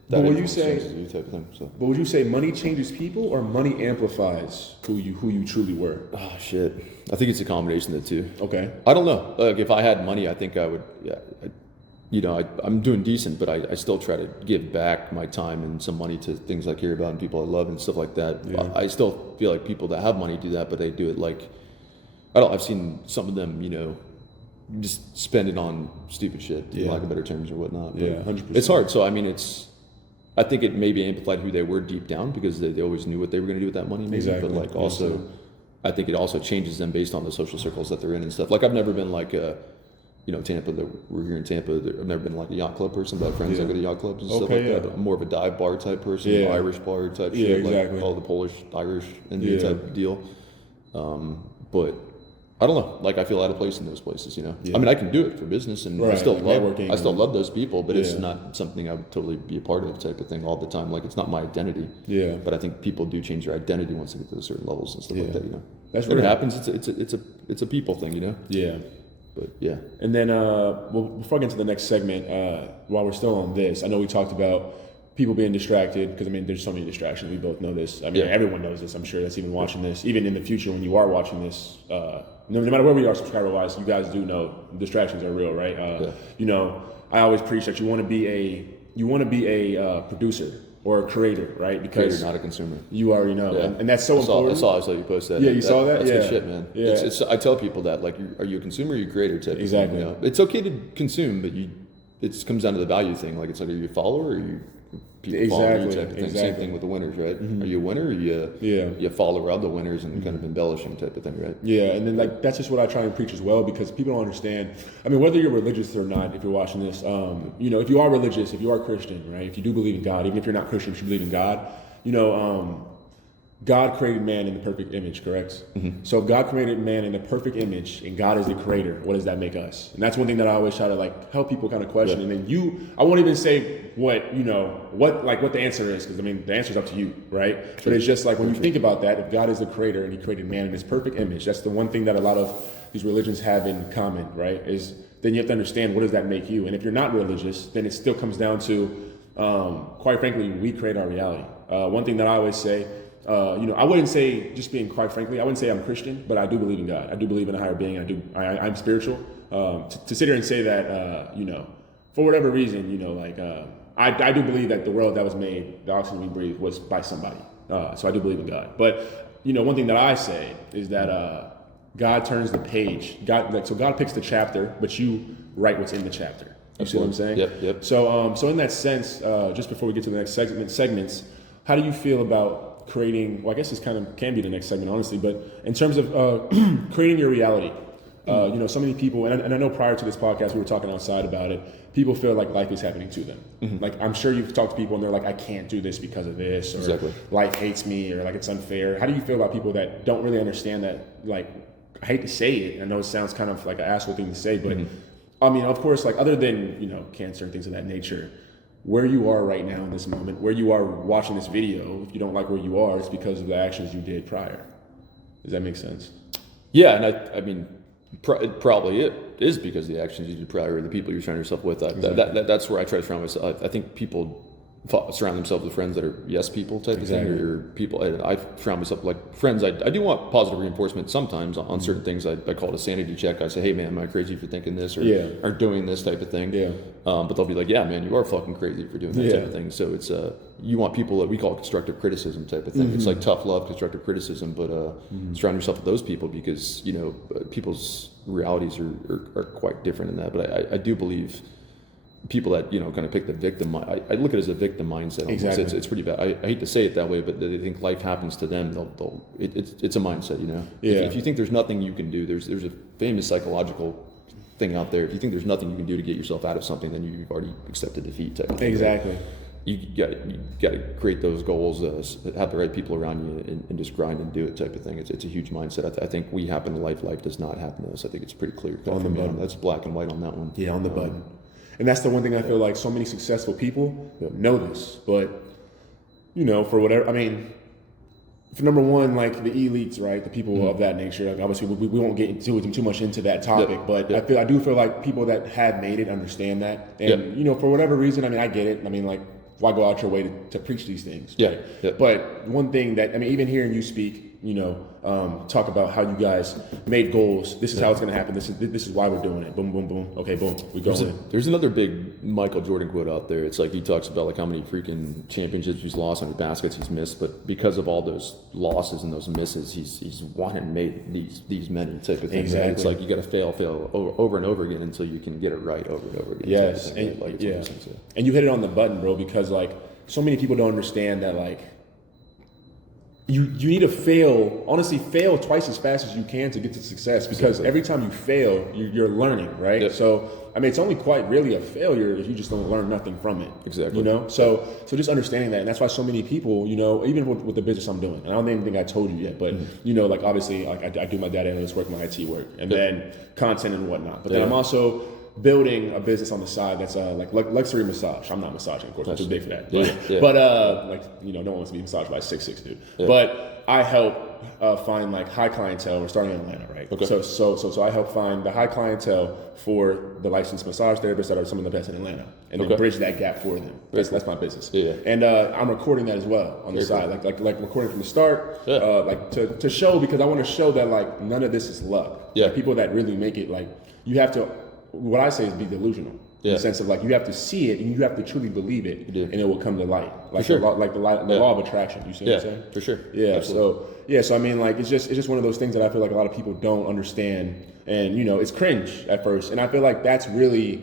But would you say you type of thing, so. But would you say money changes people or money amplifies who you truly were? Oh shit! I think it's a combination of the two. Okay. I don't know. Like if I had money, I think I would. I'm doing decent, but I still try to give back my time and some money to things I care about and people I love and stuff like that. Yeah. I still feel like people that have money do that, but they do it like I've seen some of them, you know, just spend it on stupid shit, for lack of better terms or whatnot. But 100%. It's hard. So I mean, I think it maybe amplified who they were deep down because they always knew what they were going to do with that money. Maybe. Exactly. But like also, I think it also changes them based on the social circles that they're in and stuff. Like I've never been like Tampa. We're here in Tampa. I've never been like a yacht club person, but I have friends that go to yacht clubs and stuff like that. But I'm more of a dive bar type person, Irish bar type shit, exactly. like all the Polish, Irish, Indian type deal. But I don't know. Like I feel out of place in those places, you know. Yeah. I mean, I can do it for business, and I still love those people, but it's not something I would totally be a part of, type of thing all the time. Like it's not my identity. Yeah. But I think people do change their identity once they get to those certain levels and stuff like that, you know. That's what happens. It's a people thing, you know. Yeah. But yeah. And then, before I get into the next segment, while we're still on this, I know we talked about people being distracted, because I mean, there's so many distractions. We both know this. I mean, everyone knows this. I'm sure that's even watching this. Even in the future, when you are watching this, no matter where we are subscriber-wise, you guys do know distractions are real, right? You know, I always preach that you want to be a producer or a creator, right? Because creator, not a consumer. You already know, and that's so important. I saw you post that. Yeah, you saw that. That's good shit, man. Yeah. I tell people that, like, are you a consumer or are you a creator? Type exactly. Thing, you know? It's okay to consume, but it comes down to the value thing. Like, it's like, are you a follower or are you people following you type of thing? Same thing with the winners, right? Mm-hmm. Are you a winner or are you a follower of the winners and kind of embellishing type of thing, right? Yeah, and then like that's just what I try and preach as well, because people don't understand. I mean, whether you're religious or not, if you're watching this, you know, if you are religious, if you are Christian, right? If you do believe in God, even if you're not Christian, if you believe in God, you know, God created man in the perfect image, correct? Mm-hmm. So if God created man in the perfect image and God is the creator, what does that make us? And that's one thing that I always try to like help people kind of question. And then I won't even say what the answer is, because I mean, the answer is up to you, right? True. But it's just like when you think about that, if God is the creator and he created man in his perfect image, that's the one thing that a lot of these religions have in common, right? Is then you have to understand, what does that make you? And if you're not religious, then it still comes down to, quite frankly, we create our reality. One thing that I always say, you know, I wouldn't say, just being quite frankly, I wouldn't say I'm Christian, but I do believe in God. I do believe in a higher being. I'm spiritual. To sit here and say that, you know, for whatever reason, you know, like, I do believe that the world that was made, the oxygen we breathe, was by somebody. So I do believe in God. But, you know, one thing that I say is that, God turns the page. God picks the chapter, but you write what's in the chapter. You see what I'm saying? Yep. So in that sense, just before we get to the next segments, how do you feel about creating? Well, I guess this kind of can be the next segment, honestly. But in terms of creating your reality, so many people, and I know prior to this podcast we were talking outside about it. People feel like life is happening to them. Mm-hmm. Like I'm sure you've talked to people and they're like, I can't do this because of this, or exactly. Life hates me, or like it's unfair. How do you feel about people that don't really understand that? Like, I hate to say it. I know it sounds kind of like an asshole thing to say, but I mean, of course, like other than cancer and things of that nature, where you are right now in this moment, where you are watching this video, if you don't like where you are, it's because of the actions you did prior. Does that make sense? Yeah, and I mean. Probably it is because of the actions you did prior, or the people you're surrounding yourself with. That's where I try to surround myself. I think people surround themselves with friends that are yes people type of thing, or people. I surround myself like friends. I do want positive reinforcement sometimes on certain things. I call it a sanity check. I say, hey man, am I crazy for thinking this or doing this type of thing? Yeah. But they'll be like, yeah man, you are fucking crazy for doing that type of thing. So it's you want people that we call constructive criticism type of thing. Mm-hmm. It's like tough love, constructive criticism, but surround yourself with those people because people's realities are quite different in that. But I do believe people that kind of pick the victim. I look at it as a victim mindset. Almost. Exactly. It's pretty bad. I hate to say it that way, but they think life happens to them. It's a mindset. Yeah. If you think there's nothing you can do, there's a famous psychological thing out there. If you think there's nothing you can do to get yourself out of something, then you've already accepted defeat. Type of thing. Exactly. You got to create those goals, have the right people around you, and just grind and do it type of thing. It's a huge mindset. I think we happen to life. Life does not happen to us. I think it's pretty clear. On the button. That's black and white on that one. Yeah, on the button. And that's the one thing I feel like so many successful people know this, but for whatever, I mean, for number one, like the elites, right? The people of that nature. Like obviously, we won't get into too much into that topic, but I do feel like people that have made it understand that, and for whatever reason, I mean, I get it. I mean, like, why go out your way to preach these things? Right? Yeah. But one thing that even hearing you speak, talk about how you guys made goals. This is how it's going to happen. This is why we're doing it. Boom, boom, boom. Okay, boom. We go. There's another big Michael Jordan quote out there. It's like he talks about like how many freaking championships he's lost, how many baskets he's missed, but because of all those losses and those misses, he's won and made these many type of things. Exactly. Right? It's like you got to fail over and over again until you can get it right over and over again. Yes, and and you hit it on the button, bro. Because like so many people don't understand that like. You need to fail twice as fast as you can to get to success because every time you fail, you're learning, right? Yep. So, I mean, it's only quite really a failure if you just don't learn nothing from it. Exactly. So just understanding that, and that's why so many people, even with the business I'm doing, and I don't even think I told you yet, but, like obviously, like I do my data analyst work, my IT work, and then content and whatnot. But then I'm also building a business on the side that's like luxury massage. I'm not massaging, of course. I'm too big for that. But no one wants to be massaged by a 6'6" dude. Yeah. But I help find like high clientele. We're starting in Atlanta, right? Okay. So I help find the high clientele for the licensed massage therapists that are some of the best in Atlanta, and then bridge that gap for them. That's my business. Yeah. And I'm recording that as well on the side, like recording from the start, like to show, because I want to show that like none of this is luck. Yeah. Like, people that really make it, like you have to. What I say is be delusional in the sense of like you have to see it and you have to truly believe it, and it will come to light. Like the law of attraction. You see what I'm saying? For sure. Yeah. Absolutely. So I mean, like it's just one of those things that I feel like a lot of people don't understand, and it's cringe at first, and I feel like that's really,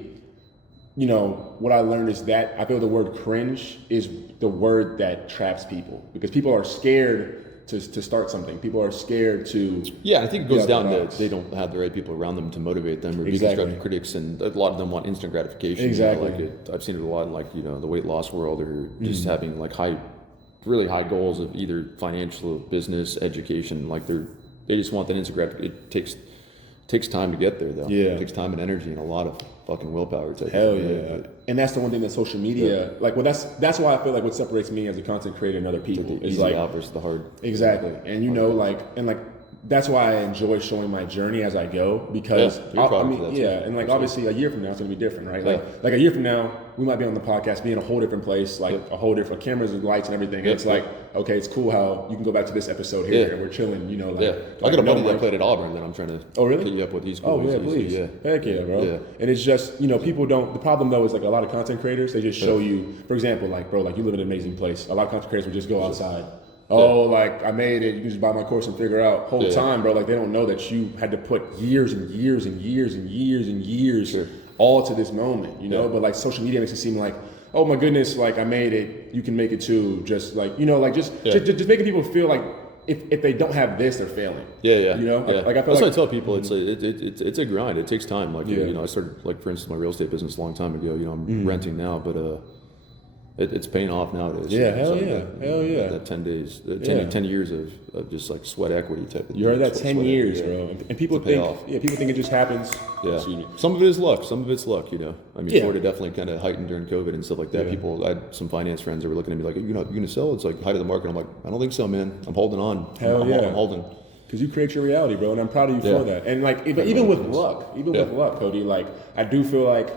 what I learned is that I feel the word cringe is the word that traps people because people are scared to start something. People are scared to. Yeah, I think it goes down to they don't have the right people around them to motivate them or be constructive critics, and a lot of them want instant gratification. Exactly. I've seen it a lot in like the weight loss world, or just having like really high goals of either financial, business, education. Like they just want that instant gratification. It takes time to get there though. Yeah. It takes time and energy and a lot of fucking willpower. Hell yeah. And that's the one thing that social media, that's why I feel like what separates me as a content creator and other people is like versus the hard. Exactly. And that's why I enjoy showing my journey as I go, because obviously a year from now it's gonna be different, right? Like a year from now we might be on the podcast, be in a whole different place, like a whole different cameras and lights and everything. And it's like, okay, it's cool how you can go back to this episode here and we're chilling, I got a buddy that played at Auburn that I'm trying to put you up with. He's cool. Oh yeah, please. Heck yeah, bro. Yeah. And it's just, people don't, the problem though is like a lot of content creators, they just show you, for example, like bro, like you live in an amazing place. A lot of content creators would just go outside Oh, like I made it. You can just buy my course and figure out. Whole time, bro. Like they don't know that you had to put years and years and years and years and years all to this moment. You know, but like social media makes it seem like, oh my goodness, like I made it. You can make it too. Just like just making people feel like if they don't have this, they're failing. You know, like I feel that's like what I tell people. It's it's a grind. It takes time. Like you know, I started like for instance my real estate business a long time ago. You know, I'm renting now, but it's paying off nowadays. Yeah, hell yeah. That 10 days, 10 years of just like sweat equity type of thing. You heard that 10 years, bro. And people think, people think it just happens. Yeah. Some of it is luck. Some of it's luck, you know. I mean, Florida definitely kind of heightened during COVID and stuff like that. People, I had some finance friends that were looking at me like, you going to sell? It's like height of the market. I'm like, I don't think so, man. I'm holding on. I'm holding. Because you create your reality, bro, and I'm proud of you for that. And like, even with luck, Cody, like, I do feel like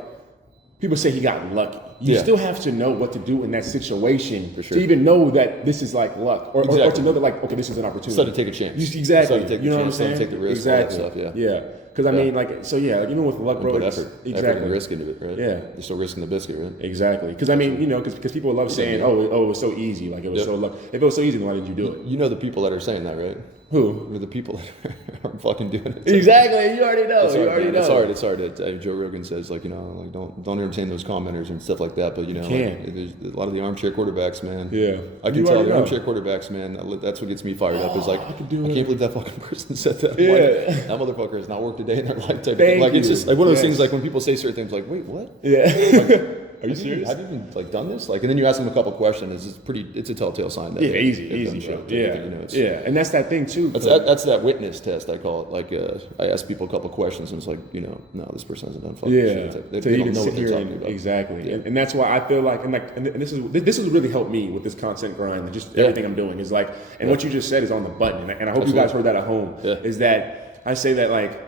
people say he got lucky. You still have to know what to do in that situation to even know that this is like luck, or to know that like, okay, this is an opportunity. So to take a chance. Exactly. You know what I'm saying? Take the risk. Exactly. All that stuff. Yeah. Because I mean, like, so like, even with luck, bro, put effort and risk into it, right? Yeah. You're still risking the biscuit, right? Exactly. Because I mean, you know, because people love saying, oh, it was so easy, like it was so luck. If it was so easy, then why didn't you do it? You know the people that are saying that, right? Who? The people that are fucking doing it. Exactly. You already know. It's hard. Joe Rogan says, like, you know, like don't entertain those commenters and stuff like that. But you know, like, there's a lot of the armchair quarterbacks, man. Yeah. I can tell the armchair quarterbacks, man. That's what gets me fired up. Is like, I can't believe that fucking person said that. Yeah. Like, that motherfucker has not worked a day in their life. Type thing. Like it's just like one of those things. Like when people say certain things, like, wait, what? Yeah. Are you serious? Have you even like done this? Like, and then you ask them a couple questions. It's a telltale sign that easy shit. And that's that thing too. That's that witness test, I call it. Like I ask people a couple questions, and it's like, you know, no, this person hasn't done fucking shit. They don't know what they're talking about. Exactly, and that's why I feel like, and this has really helped me with this content grind and just everything I'm doing is like, and what you just said is on the button, and I hope you guys heard that at home. Is that I say that like,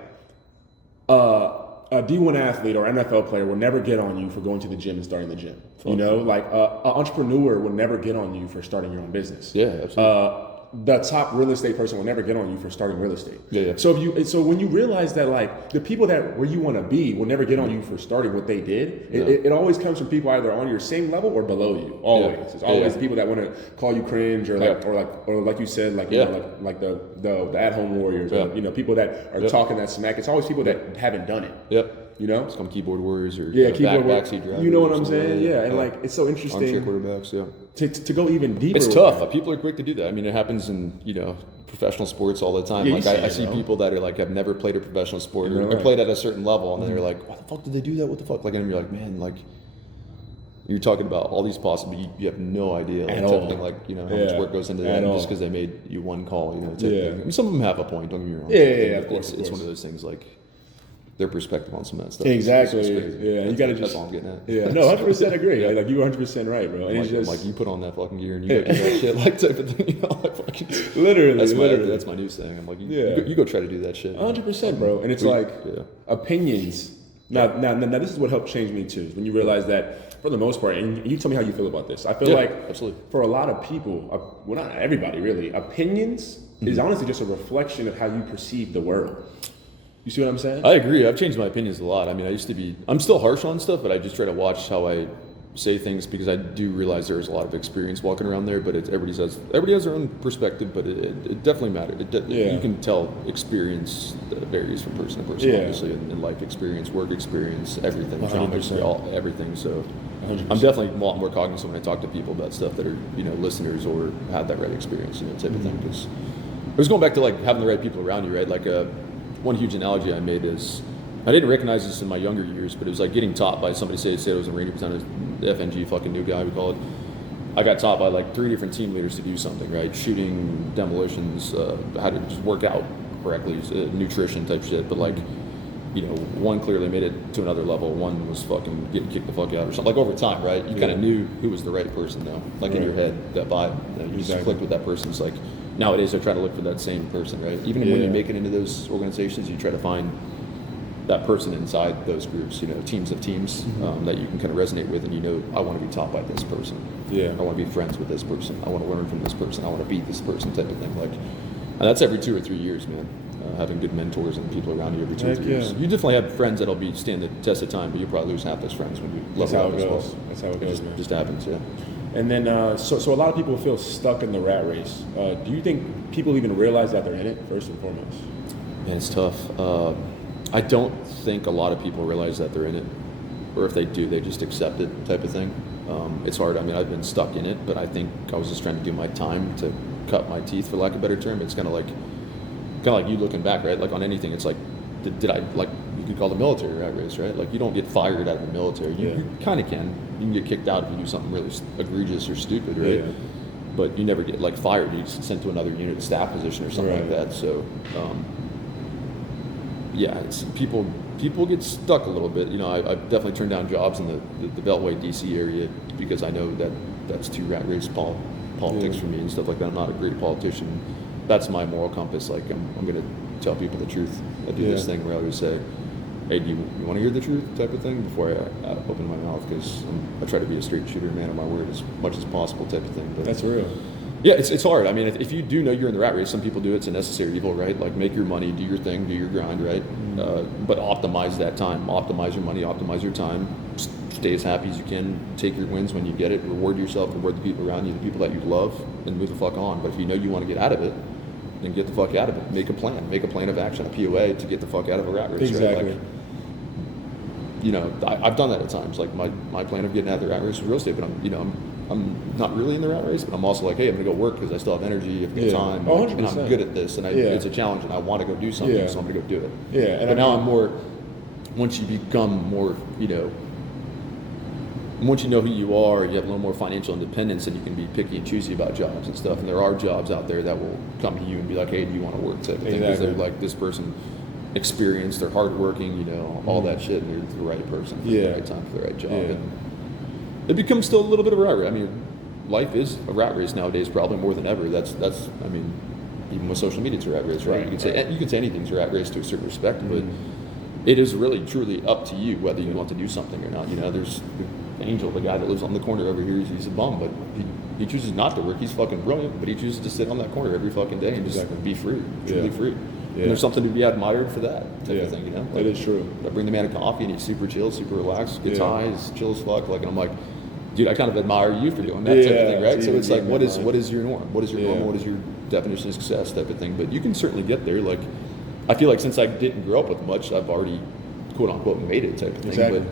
a D1 athlete or NFL player will never get on you for going to the gym and starting the gym. You know, like an entrepreneur will never get on you for starting your own business. Yeah, absolutely. The top real estate person will never get on you for starting real estate. Yeah. So when you realize that like the people that where you want to be will never get on you for starting what they did, it always comes from people either on your same level or below you. Always, it's always the people that want to call you cringe or like you said, like you know, like the at home warriors, or, you know, people that are talking that smack. It's always people that haven't done it. Yep. You know, it's called keyboard warriors or keyboard backseat drivers. You know what I'm saying? Yeah, and like it's so interesting. Armchair quarterbacks, to go even deeper. It's tough. People are quick to do that. I mean, it happens in, you know, professional sports all the time. Like I see people that are like have never played a professional sport or played at a certain level, and then they're like, "Why the fuck did they do that? What the fuck?" Like, and you're like, "Man, like." You're talking about all these possible. You have no idea, like, something like, you know, how much work goes into that just because they made you one call, you know. Type thing. I mean, some of them have a point. Don't get me wrong. Yeah, of course. It's one of those things like. Their perspective on some of that stuff. Exactly. You gotta that's all I'm getting at. Yeah. No, 100% agree. Like you 100% right, bro. And I'm like you put on that fucking gear and you go do that shit, like type of thing. You know, like fucking. Literally. That's my news thing. I'm like, you go try to do that shit. 100%, bro. And it's like opinions. Now, this is what helped change me too. When you realize that, for the most part, and you tell me how you feel about this. I feel like absolutely. For a lot of people, well, not everybody really, opinions is honestly just a reflection of how you perceive the world. You see what I'm saying? I agree. I've changed my opinions a lot. I mean, I'm still harsh on stuff, but I just try to watch how I say things because I do realize there's a lot of experience walking around there, but everybody has their own perspective, but it definitely matters. You can tell experience varies from person to person, obviously, in life experience, work experience, everything, trauma, everything. So 100%. I'm definitely a lot more cognizant when I talk to people about stuff that are, you know, listeners or had that right experience, you know, type of thing. Because it was going back to like having the right people around you, right? Like one huge analogy I made is, I didn't recognize this in my younger years, but it was like getting taught by somebody, say it was a Ranger Regiment, the FNG fucking new guy, we call it. I got taught by like 3 different team leaders to do something, right? Shooting, demolitions, how to just work out correctly, nutrition type shit. But like, you know, one clearly made it to another level. One was fucking getting kicked the fuck out or something. Like over time, right? You kind of knew who was the right person though. Like in your head, that vibe, you just clicked with that person. It's like, nowadays I try to look for that same person, right? Even when you make it into those organizations, you try to find that person inside those groups, you know, teams of teams that you can kind of resonate with, and you know, I want to be taught by this person. I want to be friends with this person. I want to learn from this person. I want to be this person, type of thing. Like, and that's every 2 or 3 years, man. Having good mentors and people around you every 2 or 3 years. You definitely have friends that'll stand the test of time, but you'll probably lose half those friends when you level up as well. That's how it goes. Just happens, And then, so a lot of people feel stuck in the rat race. Do you think people even realize that they're in it, first and foremost? Man, it's tough. I don't think a lot of people realize that they're in it, or if they do, they just accept it, type of thing. It's hard. I mean, I've been stuck in it, but I think I was just trying to do my time to cut my teeth, for lack of a better term. It's kind of like you looking back, right? Like on anything, it's like, did I, like, you could call the military rat race, right? Like, you don't get fired out of the military. You kind of can. You can get kicked out if you do something really egregious or stupid, right? Yeah. But you never get, like, fired. You get sent to another unit, staff position or something like that. So, yeah, it's people get stuck a little bit. You know, I've definitely turned down jobs in the Beltway, DC area because I know that that's too rat race politics for me and stuff like that. I'm not a great politician. That's my moral compass. Like, I'm going to tell people the truth. I do this thing where I always say, hey, do you want to hear the truth, type of thing, before I open my mouth, because I try to be a straight shooter, man of my word, as much as possible, type of thing. But that's real. Yeah, it's hard. I mean, if you do know you're in the rat race, some people do it's a necessary evil, right? Like, make your money, do your thing, do your grind, right? But optimize that time. Optimize your money, optimize your time. Stay as happy as you can. Take your wins when you get it. Reward yourself, reward the people around you, the people that you love, and move the fuck on. But if you know you want to get out of it, then get the fuck out of it. Make a plan. Make a plan of action, a POA, to get the fuck out of a rat race. Exactly. Right? Like, you know, I've done that at times. Like, my plan of getting out of the rat race is real estate, but I'm not really in the rat race, but I'm also like, hey, I'm gonna go work because I still have energy, I've got time, and I'm good at this, and it's a challenge, and I want to go do something, so I'm gonna go do it. Yeah. And but now I'm more. Once you become more, once you know who you are, you have a little more financial independence, and you can be picky and choosy about jobs and stuff. And there are jobs out there that will come to you and be like, hey, do you want to work, type of thing, because they're like, this person experienced, they're hardworking, all that shit, and they're the right person for the right time for the right job. And it becomes still a little bit of a rat race. I mean, life is a rat race nowadays, probably more than ever. That's I mean, even with social media, it's a rat race, right? You can say anything's a rat race to a certain respect, but it is really truly up to you whether you want to do something or not. There's Angel, the guy that lives on the corner over here, he's a bum, but he chooses not to work. He's fucking brilliant, but he chooses to sit on that corner every fucking day and just be free, truly free. Yeah. And there's something to be admired for that type of thing, Like, that is true. I bring the man a coffee and he's super chill, super relaxed, gets high, he's chill as fuck. Like, and I'm like, dude, I kind of admire you for doing that type of thing, right? So it's like, what is your norm? What is your normal? What is your definition of success, type of thing? But you can certainly get there. Like, I feel like since I didn't grow up with much, I've already, quote unquote, made it, type of thing. Exactly. But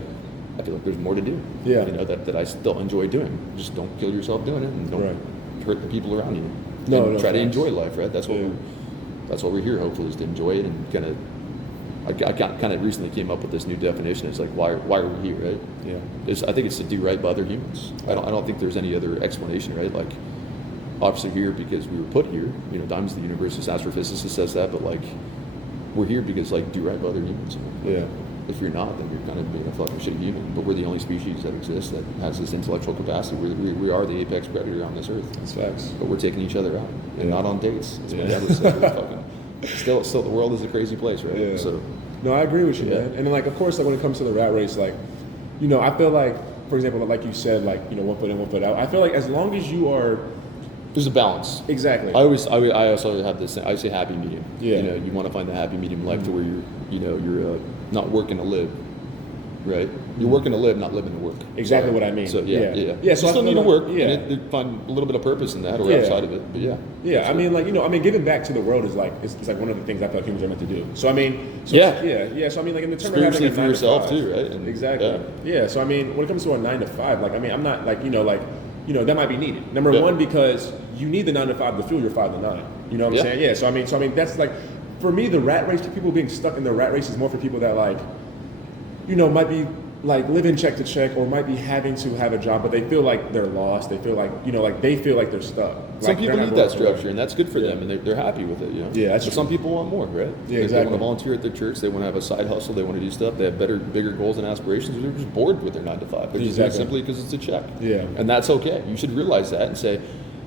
I feel like there's more to do. Yeah. That I still enjoy doing. Just don't kill yourself doing it, and don't hurt the people around you. No, try to enjoy life, right? That's what we're here, hopefully, is to enjoy it, and kind of. I kind of recently came up with this new definition. It's like, why are we here, right? Yeah. I think it's to do right by other humans. I don't think there's any other explanation, right? Like, obviously here because we were put here. Diamond's the universe's astrophysicist says that, but like, we're here because, like, do right by other humans. Yeah. If you're not, then you're kind of being a fucking shitty human. But we're the only species that exists that has this intellectual capacity. We are the apex predator on this earth. That's facts. But we're taking each other out, and not on dates. As my dad would say. Still, the world is a crazy place, right? Yeah. So, no, I agree with you, man. And then, like, of course, like, when it comes to the rat race, like, I feel like, for example, like you said, like, 1 foot in, 1 foot out. I feel like as long as you are, there's a balance. Exactly. I also have this thing. I say happy medium. Yeah. You want to find the happy medium in life to where you're not working to live, right? You're working to live, not living to work. Exactly what I mean. So yeah. So you still need to work. And find a little bit of purpose in that, or outside of it. But yeah. I mean, like, giving back to the world is like it's like one of the things I feel like humans are meant to do. So I mean, So I mean, like, in the term of having a 9 to 5, for yourself too, right? And, exactly. Yeah. So I mean, when it comes to a 9 to 5, like, I mean, I'm not like that might be needed. Number one, because you need the 9 to 5 to fuel your 5 to 9. You know what I'm saying? Yeah. So I mean, that's like, for me, the rat race, people being stuck in the rat race is more for people that, like, might be like living check to check, or might be having to have a job, but they feel like they're lost. They feel like, they feel like they're stuck. Some people need that structure, and that's good for them, and they're happy with it, Yeah, that's but some people want more, right? Yeah, exactly. They want to volunteer at their church. They want to have a side hustle. They want to do stuff. They have bigger goals and aspirations. Or they're just bored with their 9 to 5. They're just doing it simply because it's a check. Yeah. And that's okay. You should realize that and say,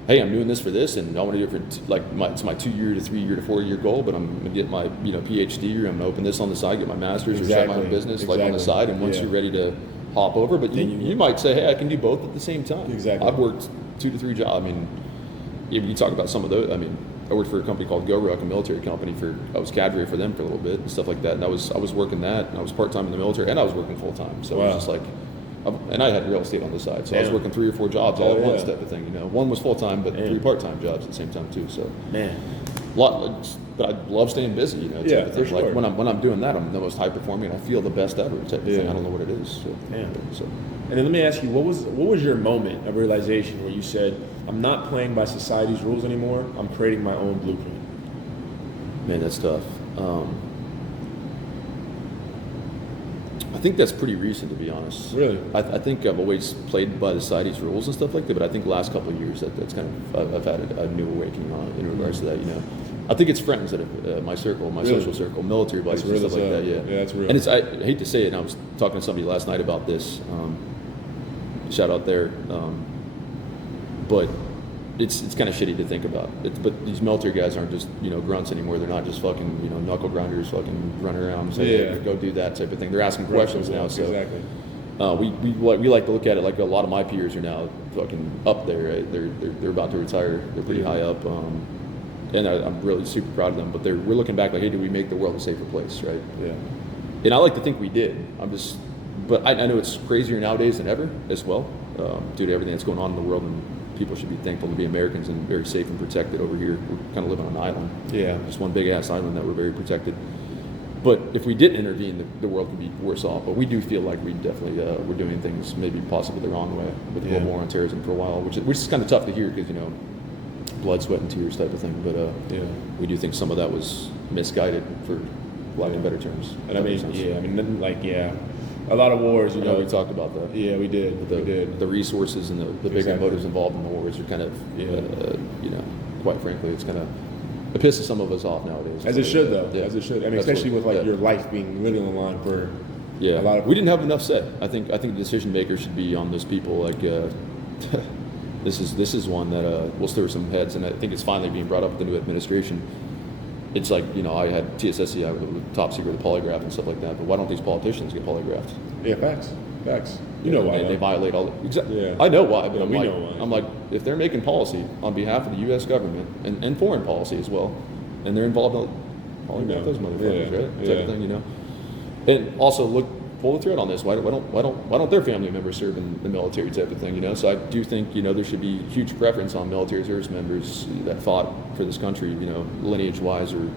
hey, I'm doing this for this, and I want to do it for it's my 2 year to 3 year to 4 year goal, but I'm gonna get my PhD, or I'm gonna open this on the side, get my master's, or start my own business like on the side. And once you're ready to hop over, but you might say, hey, I can do both at the same time. Exactly. I've worked 2 to 3 jobs. I mean, if you talk about some of those, I mean, I worked for a company called GoRuck, a military company. I was cadre for them for a little bit and stuff like that. And I was working that, and I was part time in the military, and I was working full time. So it was just like, And I had real estate on the side, so I was working 3 or 4 jobs all at once, type of thing. One was full time, but 3 part time jobs at the same time too. So but I love staying busy, type of thing. For sure. Like when I'm doing that, I'm the most high performing. I feel the best ever, type of thing. I don't know what it is. So. And then let me ask you, what was your moment of realization where you said, I'm not playing by society's rules anymore, I'm creating my own blueprint? Man, that's tough. I think that's pretty recent, to be honest. Really? I think I've always played by the society's rules and stuff like that, but I think the last couple of years that's kind of I've had a new awakening on it in regards to that. I think it's friends that have my circle, my social circle, military buddies and stuff like that. Yeah, that's real. And I hate to say it, and I was talking to somebody last night about this. Shout out there, but it's kind of shitty to think about. But these military guys aren't just grunts anymore. They're not just fucking knuckle grinders, fucking running around saying go do that type of thing. They're asking questions now. So exactly. We like to look at it like a lot of my peers are now fucking up there. Right? They're about to retire. They're pretty high up, and I'm really super proud of them. But we're looking back like, hey, did we make the world a safer place? Right? Yeah. And I like to think we did. But I know it's crazier nowadays than ever as well, due to everything that's going on in the world, and people should be thankful to be Americans and very safe and protected over here. We're kind of living on an island. Yeah. Just one big ass island that we're very protected. But if we didn't intervene, the world could be worse off. But we do feel like we definitely were doing things maybe possibly the wrong way with the global war on terrorism for a while, which is kind of tough to hear because blood, sweat, and tears type of thing. But we do think some of that was misguided, for lack of better terms. And a lot of wars, we talked about that. Yeah, we did. The resources and the bigger motives involved in the wars are kind of, quite frankly, it's kind of, it pisses some of us off nowadays. As it should, though. Yeah. As it should. I mean, especially with your life being literally on the line for a lot of. We didn't have enough say. I think the decision makers should be on those people. Like, this is one that will stir some heads, and I think it's finally being brought up with the new administration. It's like, I had TSSC, I was top secret polygraph and stuff like that, but why don't these politicians get polygraphed? Yeah, facts. You know why. They violate all the... Exactly. Yeah. I know why, but we know why. I'm like, if they're making policy on behalf of the U.S. government, and foreign policy as well, and they're involved in polygraph those motherfuckers, right? Type of thing, And also, pull the thread on this. Why don't their family members serve in the military type of thing, So I do think, there should be huge preference on military service members that fought for this country, lineage wise or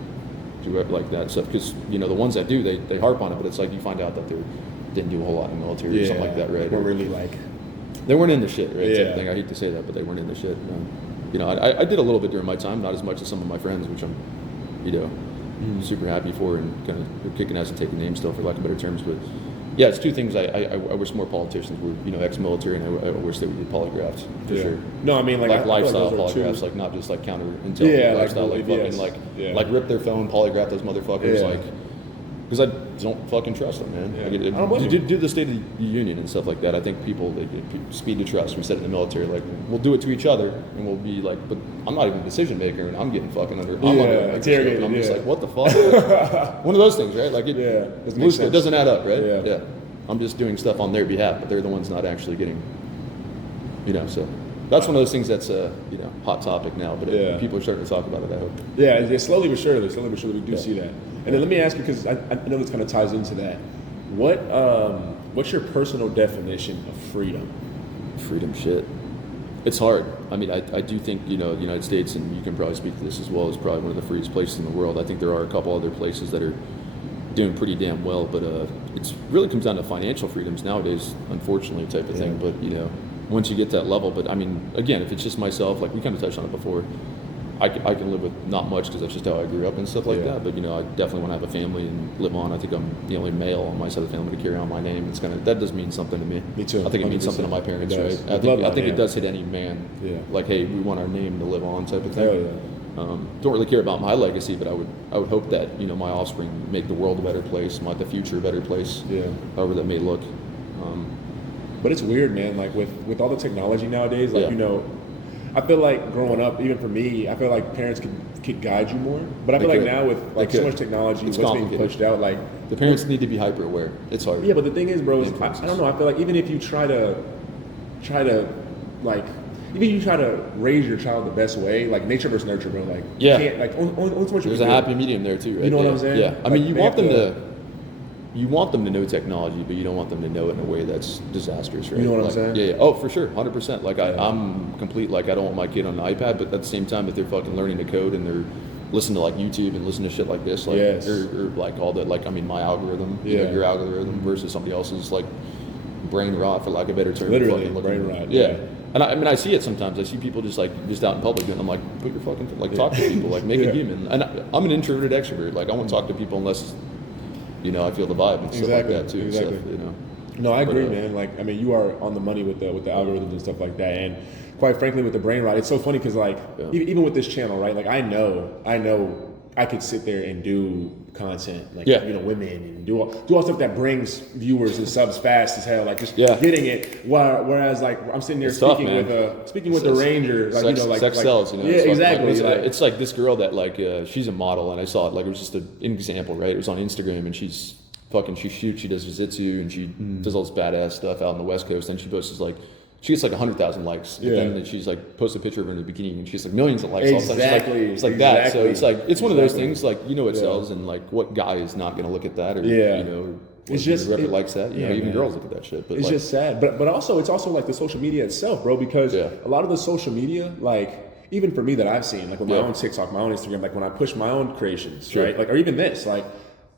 do like that stuff. Because, the ones that do, they harp on it, but it's like you find out that they didn't do a whole lot in the military or something like that, right? Or really like... They weren't in the shit, right? Type of thing. I hate to say that, but they weren't in the shit. I did a little bit during my time, not as much as some of my friends, which I'm, super happy for, and kind of kicking ass and taking names still, for lack of better terms, but... Yeah, it's two things. I wish more politicians were, ex-military, and I wish they would be polygraphs, for sure. No, I mean, like lifestyle polygraphs, like not just like counter intel lifestyle, like rip their phone, polygraph those motherfuckers, because I don't fucking trust them, man. Like do the State of the Union and stuff like that. I think people speed to trust. We said it in the military, like we'll do it to each other, and we'll be like, but I'm not even a decision maker, and I'm getting fucking under. I'm under a microscope, and I'm just like, what the fuck? One of those things, right? Like it doesn't add up, right? Yeah. I'm just doing stuff on their behalf, but they're the ones not actually getting. So that's one of those things that's hot topic now, but people are starting to talk about it, I hope. Yeah, slowly but surely we do see that. And then let me ask you, because I know this kind of ties into that. What's your personal definition of freedom? Freedom, shit. It's hard. I mean, I do think, the United States, and you can probably speak to this as well, is probably one of the freest places in the world. I think there are a couple other places that are doing pretty damn well, but it really comes down to financial freedoms nowadays, unfortunately, type of thing. But, once you get to that level, but I mean, again, if it's just myself, like we kind of touched on it before, I can live with not much because that's just how I grew up and stuff like that. But I definitely want to have a family and live on. I think I'm the only male on my side of the family to carry on my name. It's that does mean something to me. Me too. I think it means something to my parents, right? I think it does hit any man. Yeah. Like, hey, we want our name to live on, type of thing. Hell yeah. Don't really care about my legacy, but I would hope that my offspring make the world a better place, the future a better place. Yeah. However that may look. But it's weird, man. Like with all the technology nowadays, like I feel like growing up, even for me, I feel like parents could guide you more. But I feel like now with like so much technology, what's being pushed out, like the parents need to be hyper aware. It's hard. Yeah, but the thing is, bro, I don't know. I feel like even if you try to like. Even you try to raise your child the best way, like nature versus nurture, bro. Like you can't, like only so much. There's a happy medium there too, right? You know what I'm saying? Yeah. I mean, you want them to you want them to know technology, but you don't want them to know it in a way that's disastrous, right? You know what I'm like, saying? Yeah. Oh, for sure, 100%. Like I'm complete. Like I don't want my kid on an iPad, but at the same time, if they're fucking learning to code and they're listening to like YouTube and listening to shit like this, like or like all that, like I mean, my algorithm, you know, your algorithm versus somebody else's like brain rot, for lack of a better term. Literally, brain rot. Yeah. And I mean, I see it sometimes. I see people just out in public, and I'm like, put your fucking talk to people, like make it human. And I'm an introverted extrovert. Like I won't talk to people unless, you know, I feel the vibe and stuff like that too. Exactly. So, you know. No, I agree, man. Like I mean, you are on the money with the algorithms and stuff like that. And quite frankly, with the brain rot, it's so funny because like even with this channel, right? Like I know I could sit there and do content like you know, women and do all stuff that brings viewers and subs fast as hell, like just getting it. Whereas like I'm sitting there speaking with the Ranger, like sex, you know, like sex sells, you know. Yeah, exactly. It's like this girl that like she's a model, and I saw it like it was just an example, right? It was on Instagram, and she shoots, she does jiu-jitsu, and she does all this badass stuff out on the West Coast. And she posts like. She gets like 100,000 likes, and then she's like posts a picture of her in the bikini, and she's like millions of likes. Exactly, it's like that. So it's one of those things, like you know it sells, and like what guy is not going to look at that, or you know, it's just whoever likes that. You know, even girls look at that shit. But it's like, just sad. But also it's also like the social media itself, bro, because a lot of the social media, like even for me that I've seen, like with my own TikTok, my own Instagram, like when I push my own creations, right, like or even this, like.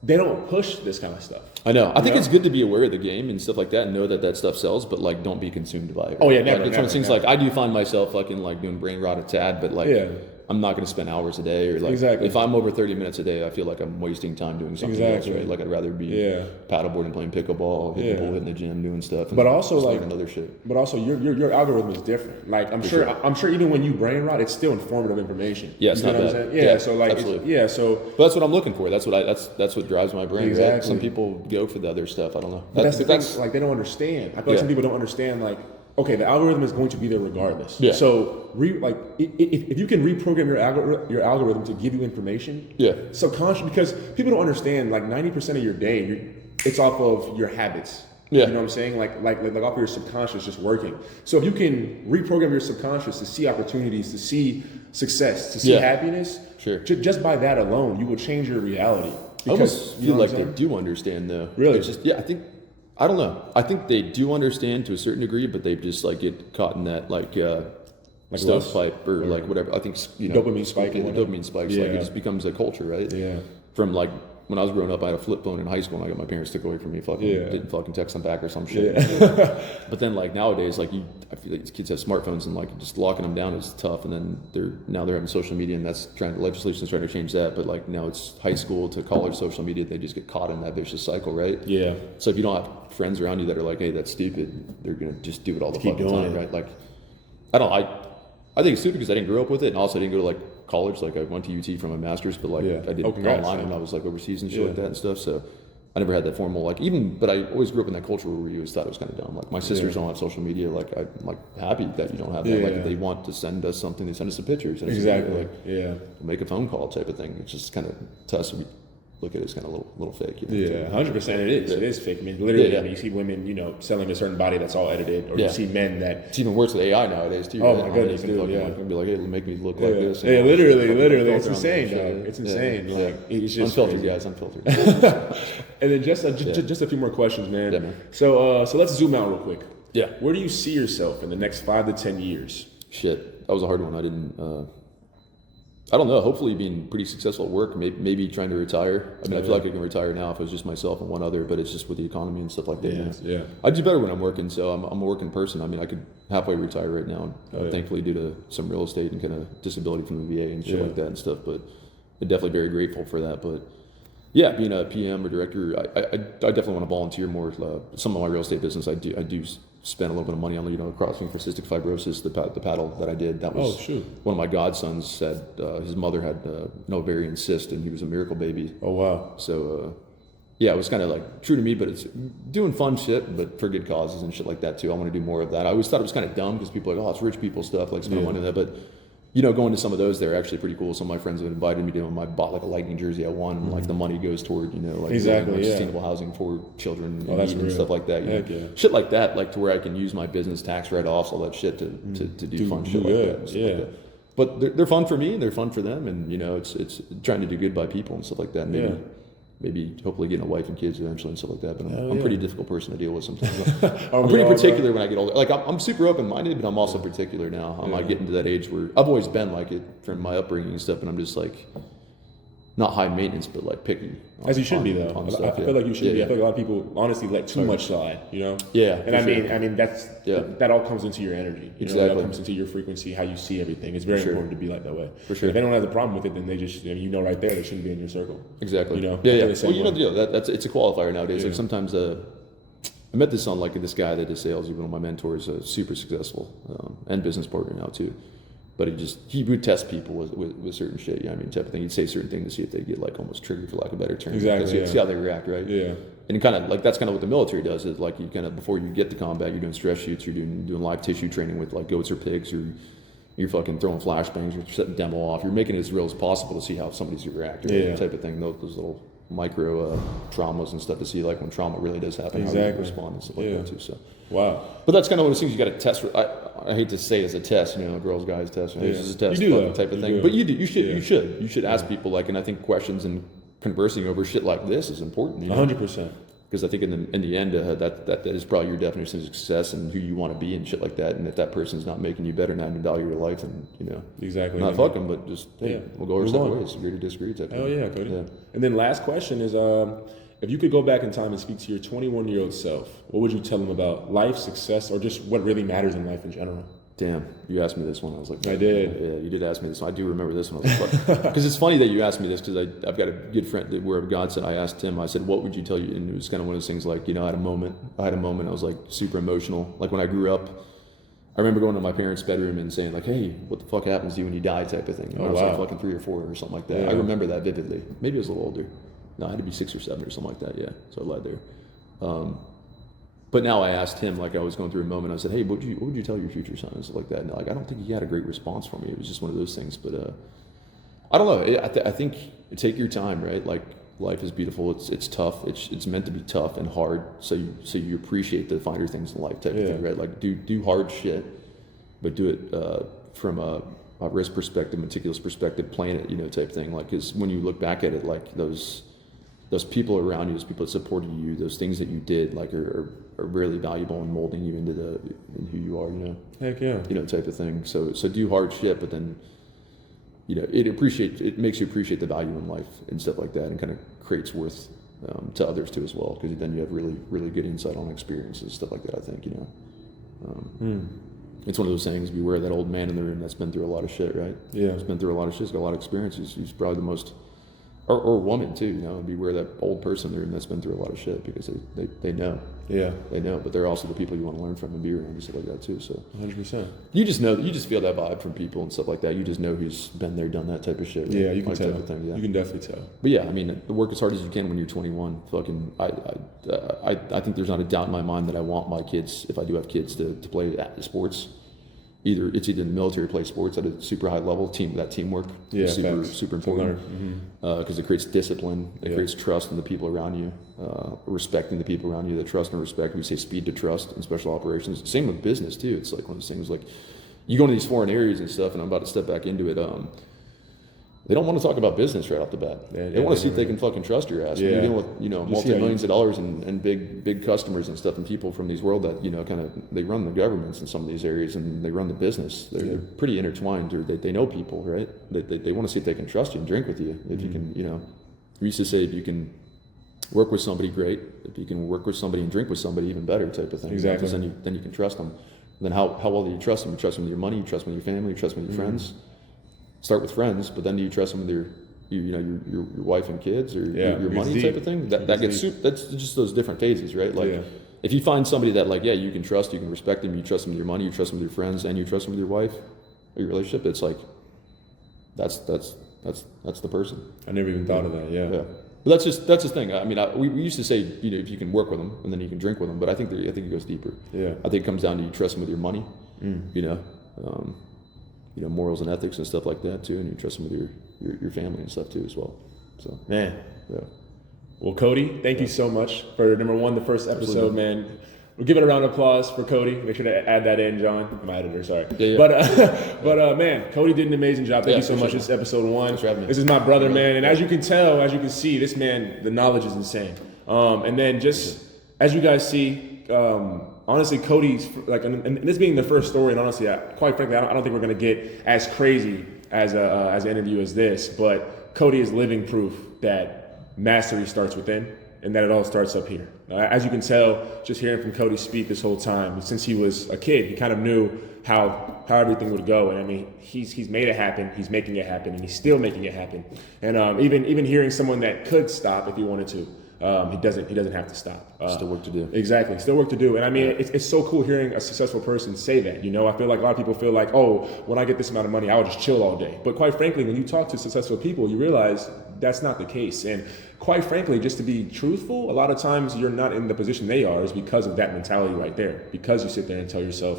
They don't push this kind of stuff. I know. I think it's good to be aware of the game and stuff like that, and know that stuff sells, but like don't be consumed by it. Oh yeah, never. Like, it's one of those things. Like I do find myself fucking like doing brain rot a tad, but like I'm not going to spend hours a day, or like if I'm over 30 minutes a day, I feel like I'm wasting time doing something else, right? Like I'd rather be paddleboarding, playing pickleball, hitting the pool, hitting the gym, doing stuff. But also like another shit. But also your algorithm is different. Like I'm sure even when you brain rot, it's still informative information. Yeah, it's you not bad. Yeah, so like but that's what I'm looking for. That's what drives my brain. Exactly. Right? Some people go for the other stuff. I don't know. But that's the thing. Like they don't understand. I feel like some people don't understand. Like okay, the algorithm is going to be there regardless. Yeah. So if you can reprogram your algorithm to give you information, subconscious, because people don't understand. Like 90% of your day, it's off of your habits. Yeah. You know what I'm saying? Like off of your subconscious just working. So if you can reprogram your subconscious to see opportunities, to see success, to see happiness, just by that alone, you will change your reality. Because, I almost feel like they do understand though. Really? It's just I don't know. I think they do understand to a certain degree, but they just like get caught in that like stovepipe or like whatever. I think you know dopamine spike. Dopamine spikes. Like it just becomes a culture, right? Yeah. From like when I was growing up, I had a flip phone in high school, and I got my parents took away from me. Didn't fucking text them back or some shit. Yeah. But then like nowadays, like I feel like these kids have smartphones, and like just locking them down is tough. And then they're having social media, and that's legislation's trying to change that. But like now it's high school to college social media. They just get caught in that vicious cycle, right? Yeah. So if you don't have friends around you that are like, hey, that's stupid, they're gonna just do it all the fucking time, right? Like I think it's stupid because I didn't grow up with it, and also I didn't go to like college. Like I went to UT for my master's, but like I did online when I was like overseas and shit like that and stuff. So I never had that formal but I always grew up in that culture where you always thought it was kind of dumb. Like my sisters don't have social media. Like I'm like happy that you don't have that. Like if they want to send us something, they send us the pictures. And make a phone call type of thing. It's just kind of to us. We look at it as kind of a little fake. You know? 100% it is. It is fake. I mean, literally, I mean, you see women, you know, selling a certain body that's all edited, or you see men that. It's even worse with AI nowadays too. Oh my goodness, dude! Be like, hey, make me look like this. Yeah, literally, it's insane, dog. It's insane. Like it's just unfiltered, crazy. guys, unfiltered. And then just a few more questions, man. Yeah, man. So let's zoom out real quick. Yeah. Where do you see yourself in the next 5 to 10 years? Shit, that was a hard one. I don't know. Hopefully, being pretty successful at work. Maybe trying to retire. I mean, I feel like I can retire now if it was just myself and one other. But it's just with the economy and stuff like that. Yeah. I do better when I'm working. So I'm a working person. I mean, I could halfway retire right now. Thankfully, due to some real estate and kind of disability from the VA and shit like that and stuff. But I'm definitely very grateful for that. But yeah, being a PM or director, I definitely want to volunteer more. Some of my real estate business, I do spend a little bit of money on, crossing for cystic fibrosis, the paddle that I did. That was one of my godsons said his mother had an ovarian cyst, and he was a miracle baby. Oh, wow. So, it was kind of like true to me, but it's doing fun shit, but for good causes and shit like that too. I want to do more of that. I always thought it was kind of dumb because people are like, oh, it's rich people stuff, like spend money on that. But, going to some of those, they're actually pretty cool. Some of my friends have invited me to them. I bought like a Lightning jersey I won, and like the money goes toward, sustainable housing for children and stuff like that. Shit like that, like to where I can use my business tax write-offs, all that shit to do fun shit like that. Like that. But they're fun for me, and they're fun for them, and it's trying to do good by people and stuff like that. maybe hopefully getting a wife and kids eventually and stuff like that. But I'm a pretty difficult person to deal with sometimes. Oh, I'm pretty particular when I get older. Like I'm super open-minded, but I'm also particular now. I'm like getting to that age where I've always been like it from my upbringing and stuff, and I'm just like not high maintenance, but like picky. As you should be though. I feel like you should be. I feel like a lot of people honestly let too much slide, you know? Yeah. And I mean that all comes into your energy. You know, that comes into your frequency, how you see everything. It's very important to be like that way. For sure. If anyone has a problem with it, then they just right there they shouldn't be in your circle. Exactly. You know? Yeah. Well, you know the deal. That's it's a qualifier nowadays. Like sometimes I met this on like this guy that does sales, even one of my mentors, super successful and business partner now too. But he would test people with certain shit, you know what I mean, type of thing. He'd say certain things to see if they get like almost triggered, for lack of a better term. Exactly. See how they react, right? Yeah. And kind of like that's kind of what the military does. Is like you kind of before you get to combat, you're doing stress shoots, you're doing live tissue training with like goats or pigs, or you're fucking throwing flashbangs, you're setting demo off. You're making it as real as possible to see how somebody's reacting, type of thing. Those little micro traumas and stuff to see like when trauma really does happen, how you respond and stuff like that too. So wow. But that's kind of one of those things you got to test. I hate to say it's a test, you know, girls, guys test. This is a test, you do type of thing. But you should ask people like, and I think questions and conversing over shit like this is important. 100%. Because I think in the end, that is probably your definition of success and who you want to be and shit like that. And if that person's not making you better, not adding value to your life, then exactly not fuck them, but just we'll go our separate ways. Agree to disagree. Type oh yeah, Cody. Yeah. And then last question is, if you could go back in time and speak to your 21-year-old self, what would you tell him about life, success, or just what really matters in life in general? Damn, you asked me this one. I was like, I did. Yeah, you did ask me this one. I do remember this one. Because it's funny that you asked me this because I've got a good friend that where God said, I asked him, I said, what would you tell you? And it was kind of one of those things like, you know, I had a moment, I was like super emotional. Like when I grew up, I remember going to my parents' bedroom and saying like, hey, what the fuck happens to you when you die type of thing. I was like fucking 3 or 4 or something like that. Yeah. I remember that vividly. Maybe I was a little older. No, I had to be 6 or 7 or something like that. Yeah. So I lied there. But now I asked him, like I was going through a moment, I said, hey, what would you tell your future son and stuff like that? And like, I don't think he had a great response for me. It was just one of those things. But I don't know. I think take your time, right? Like life is beautiful. It's tough. It's meant to be tough and hard. So you appreciate the finer things in life type of thing, right? Like do hard shit, but do it from a risk perspective, meticulous perspective, plan it, you know, type thing. Like, because when you look back at it, like those people around you, those people that supported you, those things that you did, like are really valuable in molding you into who you are, you know. Heck yeah. You know, type of thing. So do hard shit, but then, you know, it makes you appreciate the value in life and stuff like that, and kind of creates worth to others too as well, because then you have really, really good insight on experiences, stuff like that, I think, you know. It's one of those things, beware that old man in the room that's been through a lot of shit, right? Yeah. He's been through a lot of shit, he's got a lot of experiences. He's probably the most, or woman too, you know, beware that old person in the room that's been through a lot of shit, because they know. Yeah. They know, but they're also the people you want to learn from and be around and stuff like that too, so. 100%. You just feel that vibe from people and stuff like that. You just know who's been there, done that type of shit. Right? Yeah, you can tell. Type of thing, yeah. You can definitely tell. But yeah, I mean, work as hard as you can when you're 21. Fucking, I think there's not a doubt in my mind that I want my kids, if I do have kids, to play sports. It's either in the military or play sports at a super high level. Teamwork is super important, because it creates discipline, it creates trust in the people around you, respecting the people around you, the trust and respect. We say speed to trust in special operations. Same with business too. It's like one of those things, like you go into these foreign areas and stuff, and I'm about to step back into it. They don't want to talk about business right off the bat. They want to see if they can fucking trust your ass. You're dealing with, you know, multi-millions of dollars and big customers and stuff, and people from these world that, you know, kind of, they run the governments in some of these areas, and they run the business. They're pretty intertwined, or they know people, right? They want to see if they can trust you and drink with you. If you can, you know, we used to say if you can work with somebody, great. If you can work with somebody and drink with somebody, even better, type of thing. Exactly. Because then you can trust them. And then how well do you trust them? You trust them with your money, you trust them with your family, you trust them with your friends. Start with friends, but then do you trust them with your wife and kids, or your money type of thing? That gets that's just those different phases, right? Like if you find somebody that, like, you can trust, you can respect them, you trust them with your money, you trust them with your friends, and you trust them with your wife or your relationship, it's like that's the person. I never even thought of that. Yeah. But that's the thing. I mean, we used to say, you know, if you can work with them and then you can drink with them, but I think it goes deeper. Yeah. I think it comes down to you trust them with your money, you know. You know, morals and ethics and stuff like that too, and you trust them with your family and stuff too as well. So man, yeah. Well, Cody, thank you so much for number one, the first episode, man. We'll give it a round of applause for Cody. Make sure to add that in, John. My editor, sorry. Yeah. But man, Cody did an amazing job. Thank you so much. Sure. This is episode 1. Thanks for having me. This is my brother, man. And as you can tell, as you can see, this man, the knowledge is insane. And then just as you guys see, honestly, Cody's like, and this being the first story, and honestly, quite frankly, I don't think we're gonna get as crazy as an interview as this. But Cody is living proof that mastery starts within, and that it all starts up here. As you can tell, just hearing from Cody speak this whole time, since he was a kid, he kind of knew how everything would go. And I mean, he's made it happen, he's making it happen, and he's still making it happen. And even hearing someone that could stop if he wanted to, he doesn't have to stop. Still work to do. Exactly, still work to do. And I mean, it's so cool hearing a successful person say that. You know, I feel like a lot of people feel like, oh, when I get this amount of money, I'll just chill all day. But quite frankly, when you talk to successful people, you realize that's not the case. And quite frankly, just to be truthful, a lot of times you're not in the position they are is because of that mentality right there. Because you sit there and tell yourself,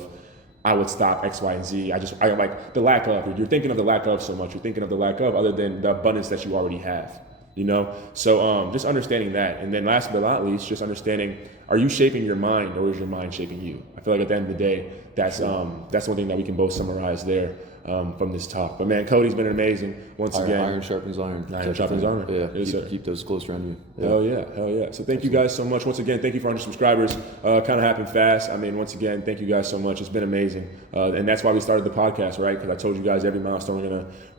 I would stop X, Y, and Z. I like the lack of. You're thinking of the lack of so much. You're thinking of the lack of other than the abundance that you already have. You know, so just understanding that, and then last but not least, just understanding: are you shaping your mind, or is your mind shaping you? I feel like at the end of the day, that's one thing that we can both summarize there from this talk. But man, Cody's been amazing once again. Iron sharpens iron. Iron sharpens iron. Yeah, keep those close around you. Yeah. Hell yeah. So thank you guys so much. Once again, thank you for 100 subscribers. Kind of happened fast. I mean, once again, thank you guys so much. It's been amazing, and that's why we started the podcast, right? Because I told you guys every milestone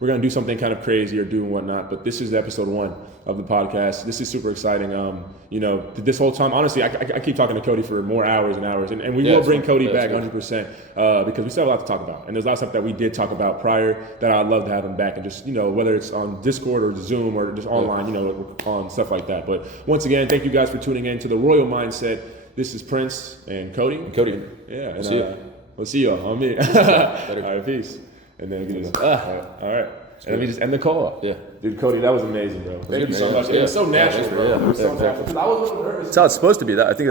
we're gonna do something kind of crazy or do whatnot. But this is episode 1 of the podcast. This is super exciting. You know, this whole time, honestly, I keep talking to Cody for more hours and hours, and we will bring Cody back 100% because we still have a lot to talk about, and there's a lot of stuff that we did talk about prior that I'd love to have him back, and just, you know, whether it's on Discord or Zoom or just online, you know, on stuff like that. But once again, thank you guys for tuning in to the Royal Mindset. This is Prince and Cody. Yeah, and we'll see y'all on me. All right, peace. And then we can just, all right. And let me just end the call. Yeah. Dude, Cody, that was amazing, bro. Thank you so much. It was so natural, bro. It was so natural. Because I was a little nervous. That's how it's supposed to be. I think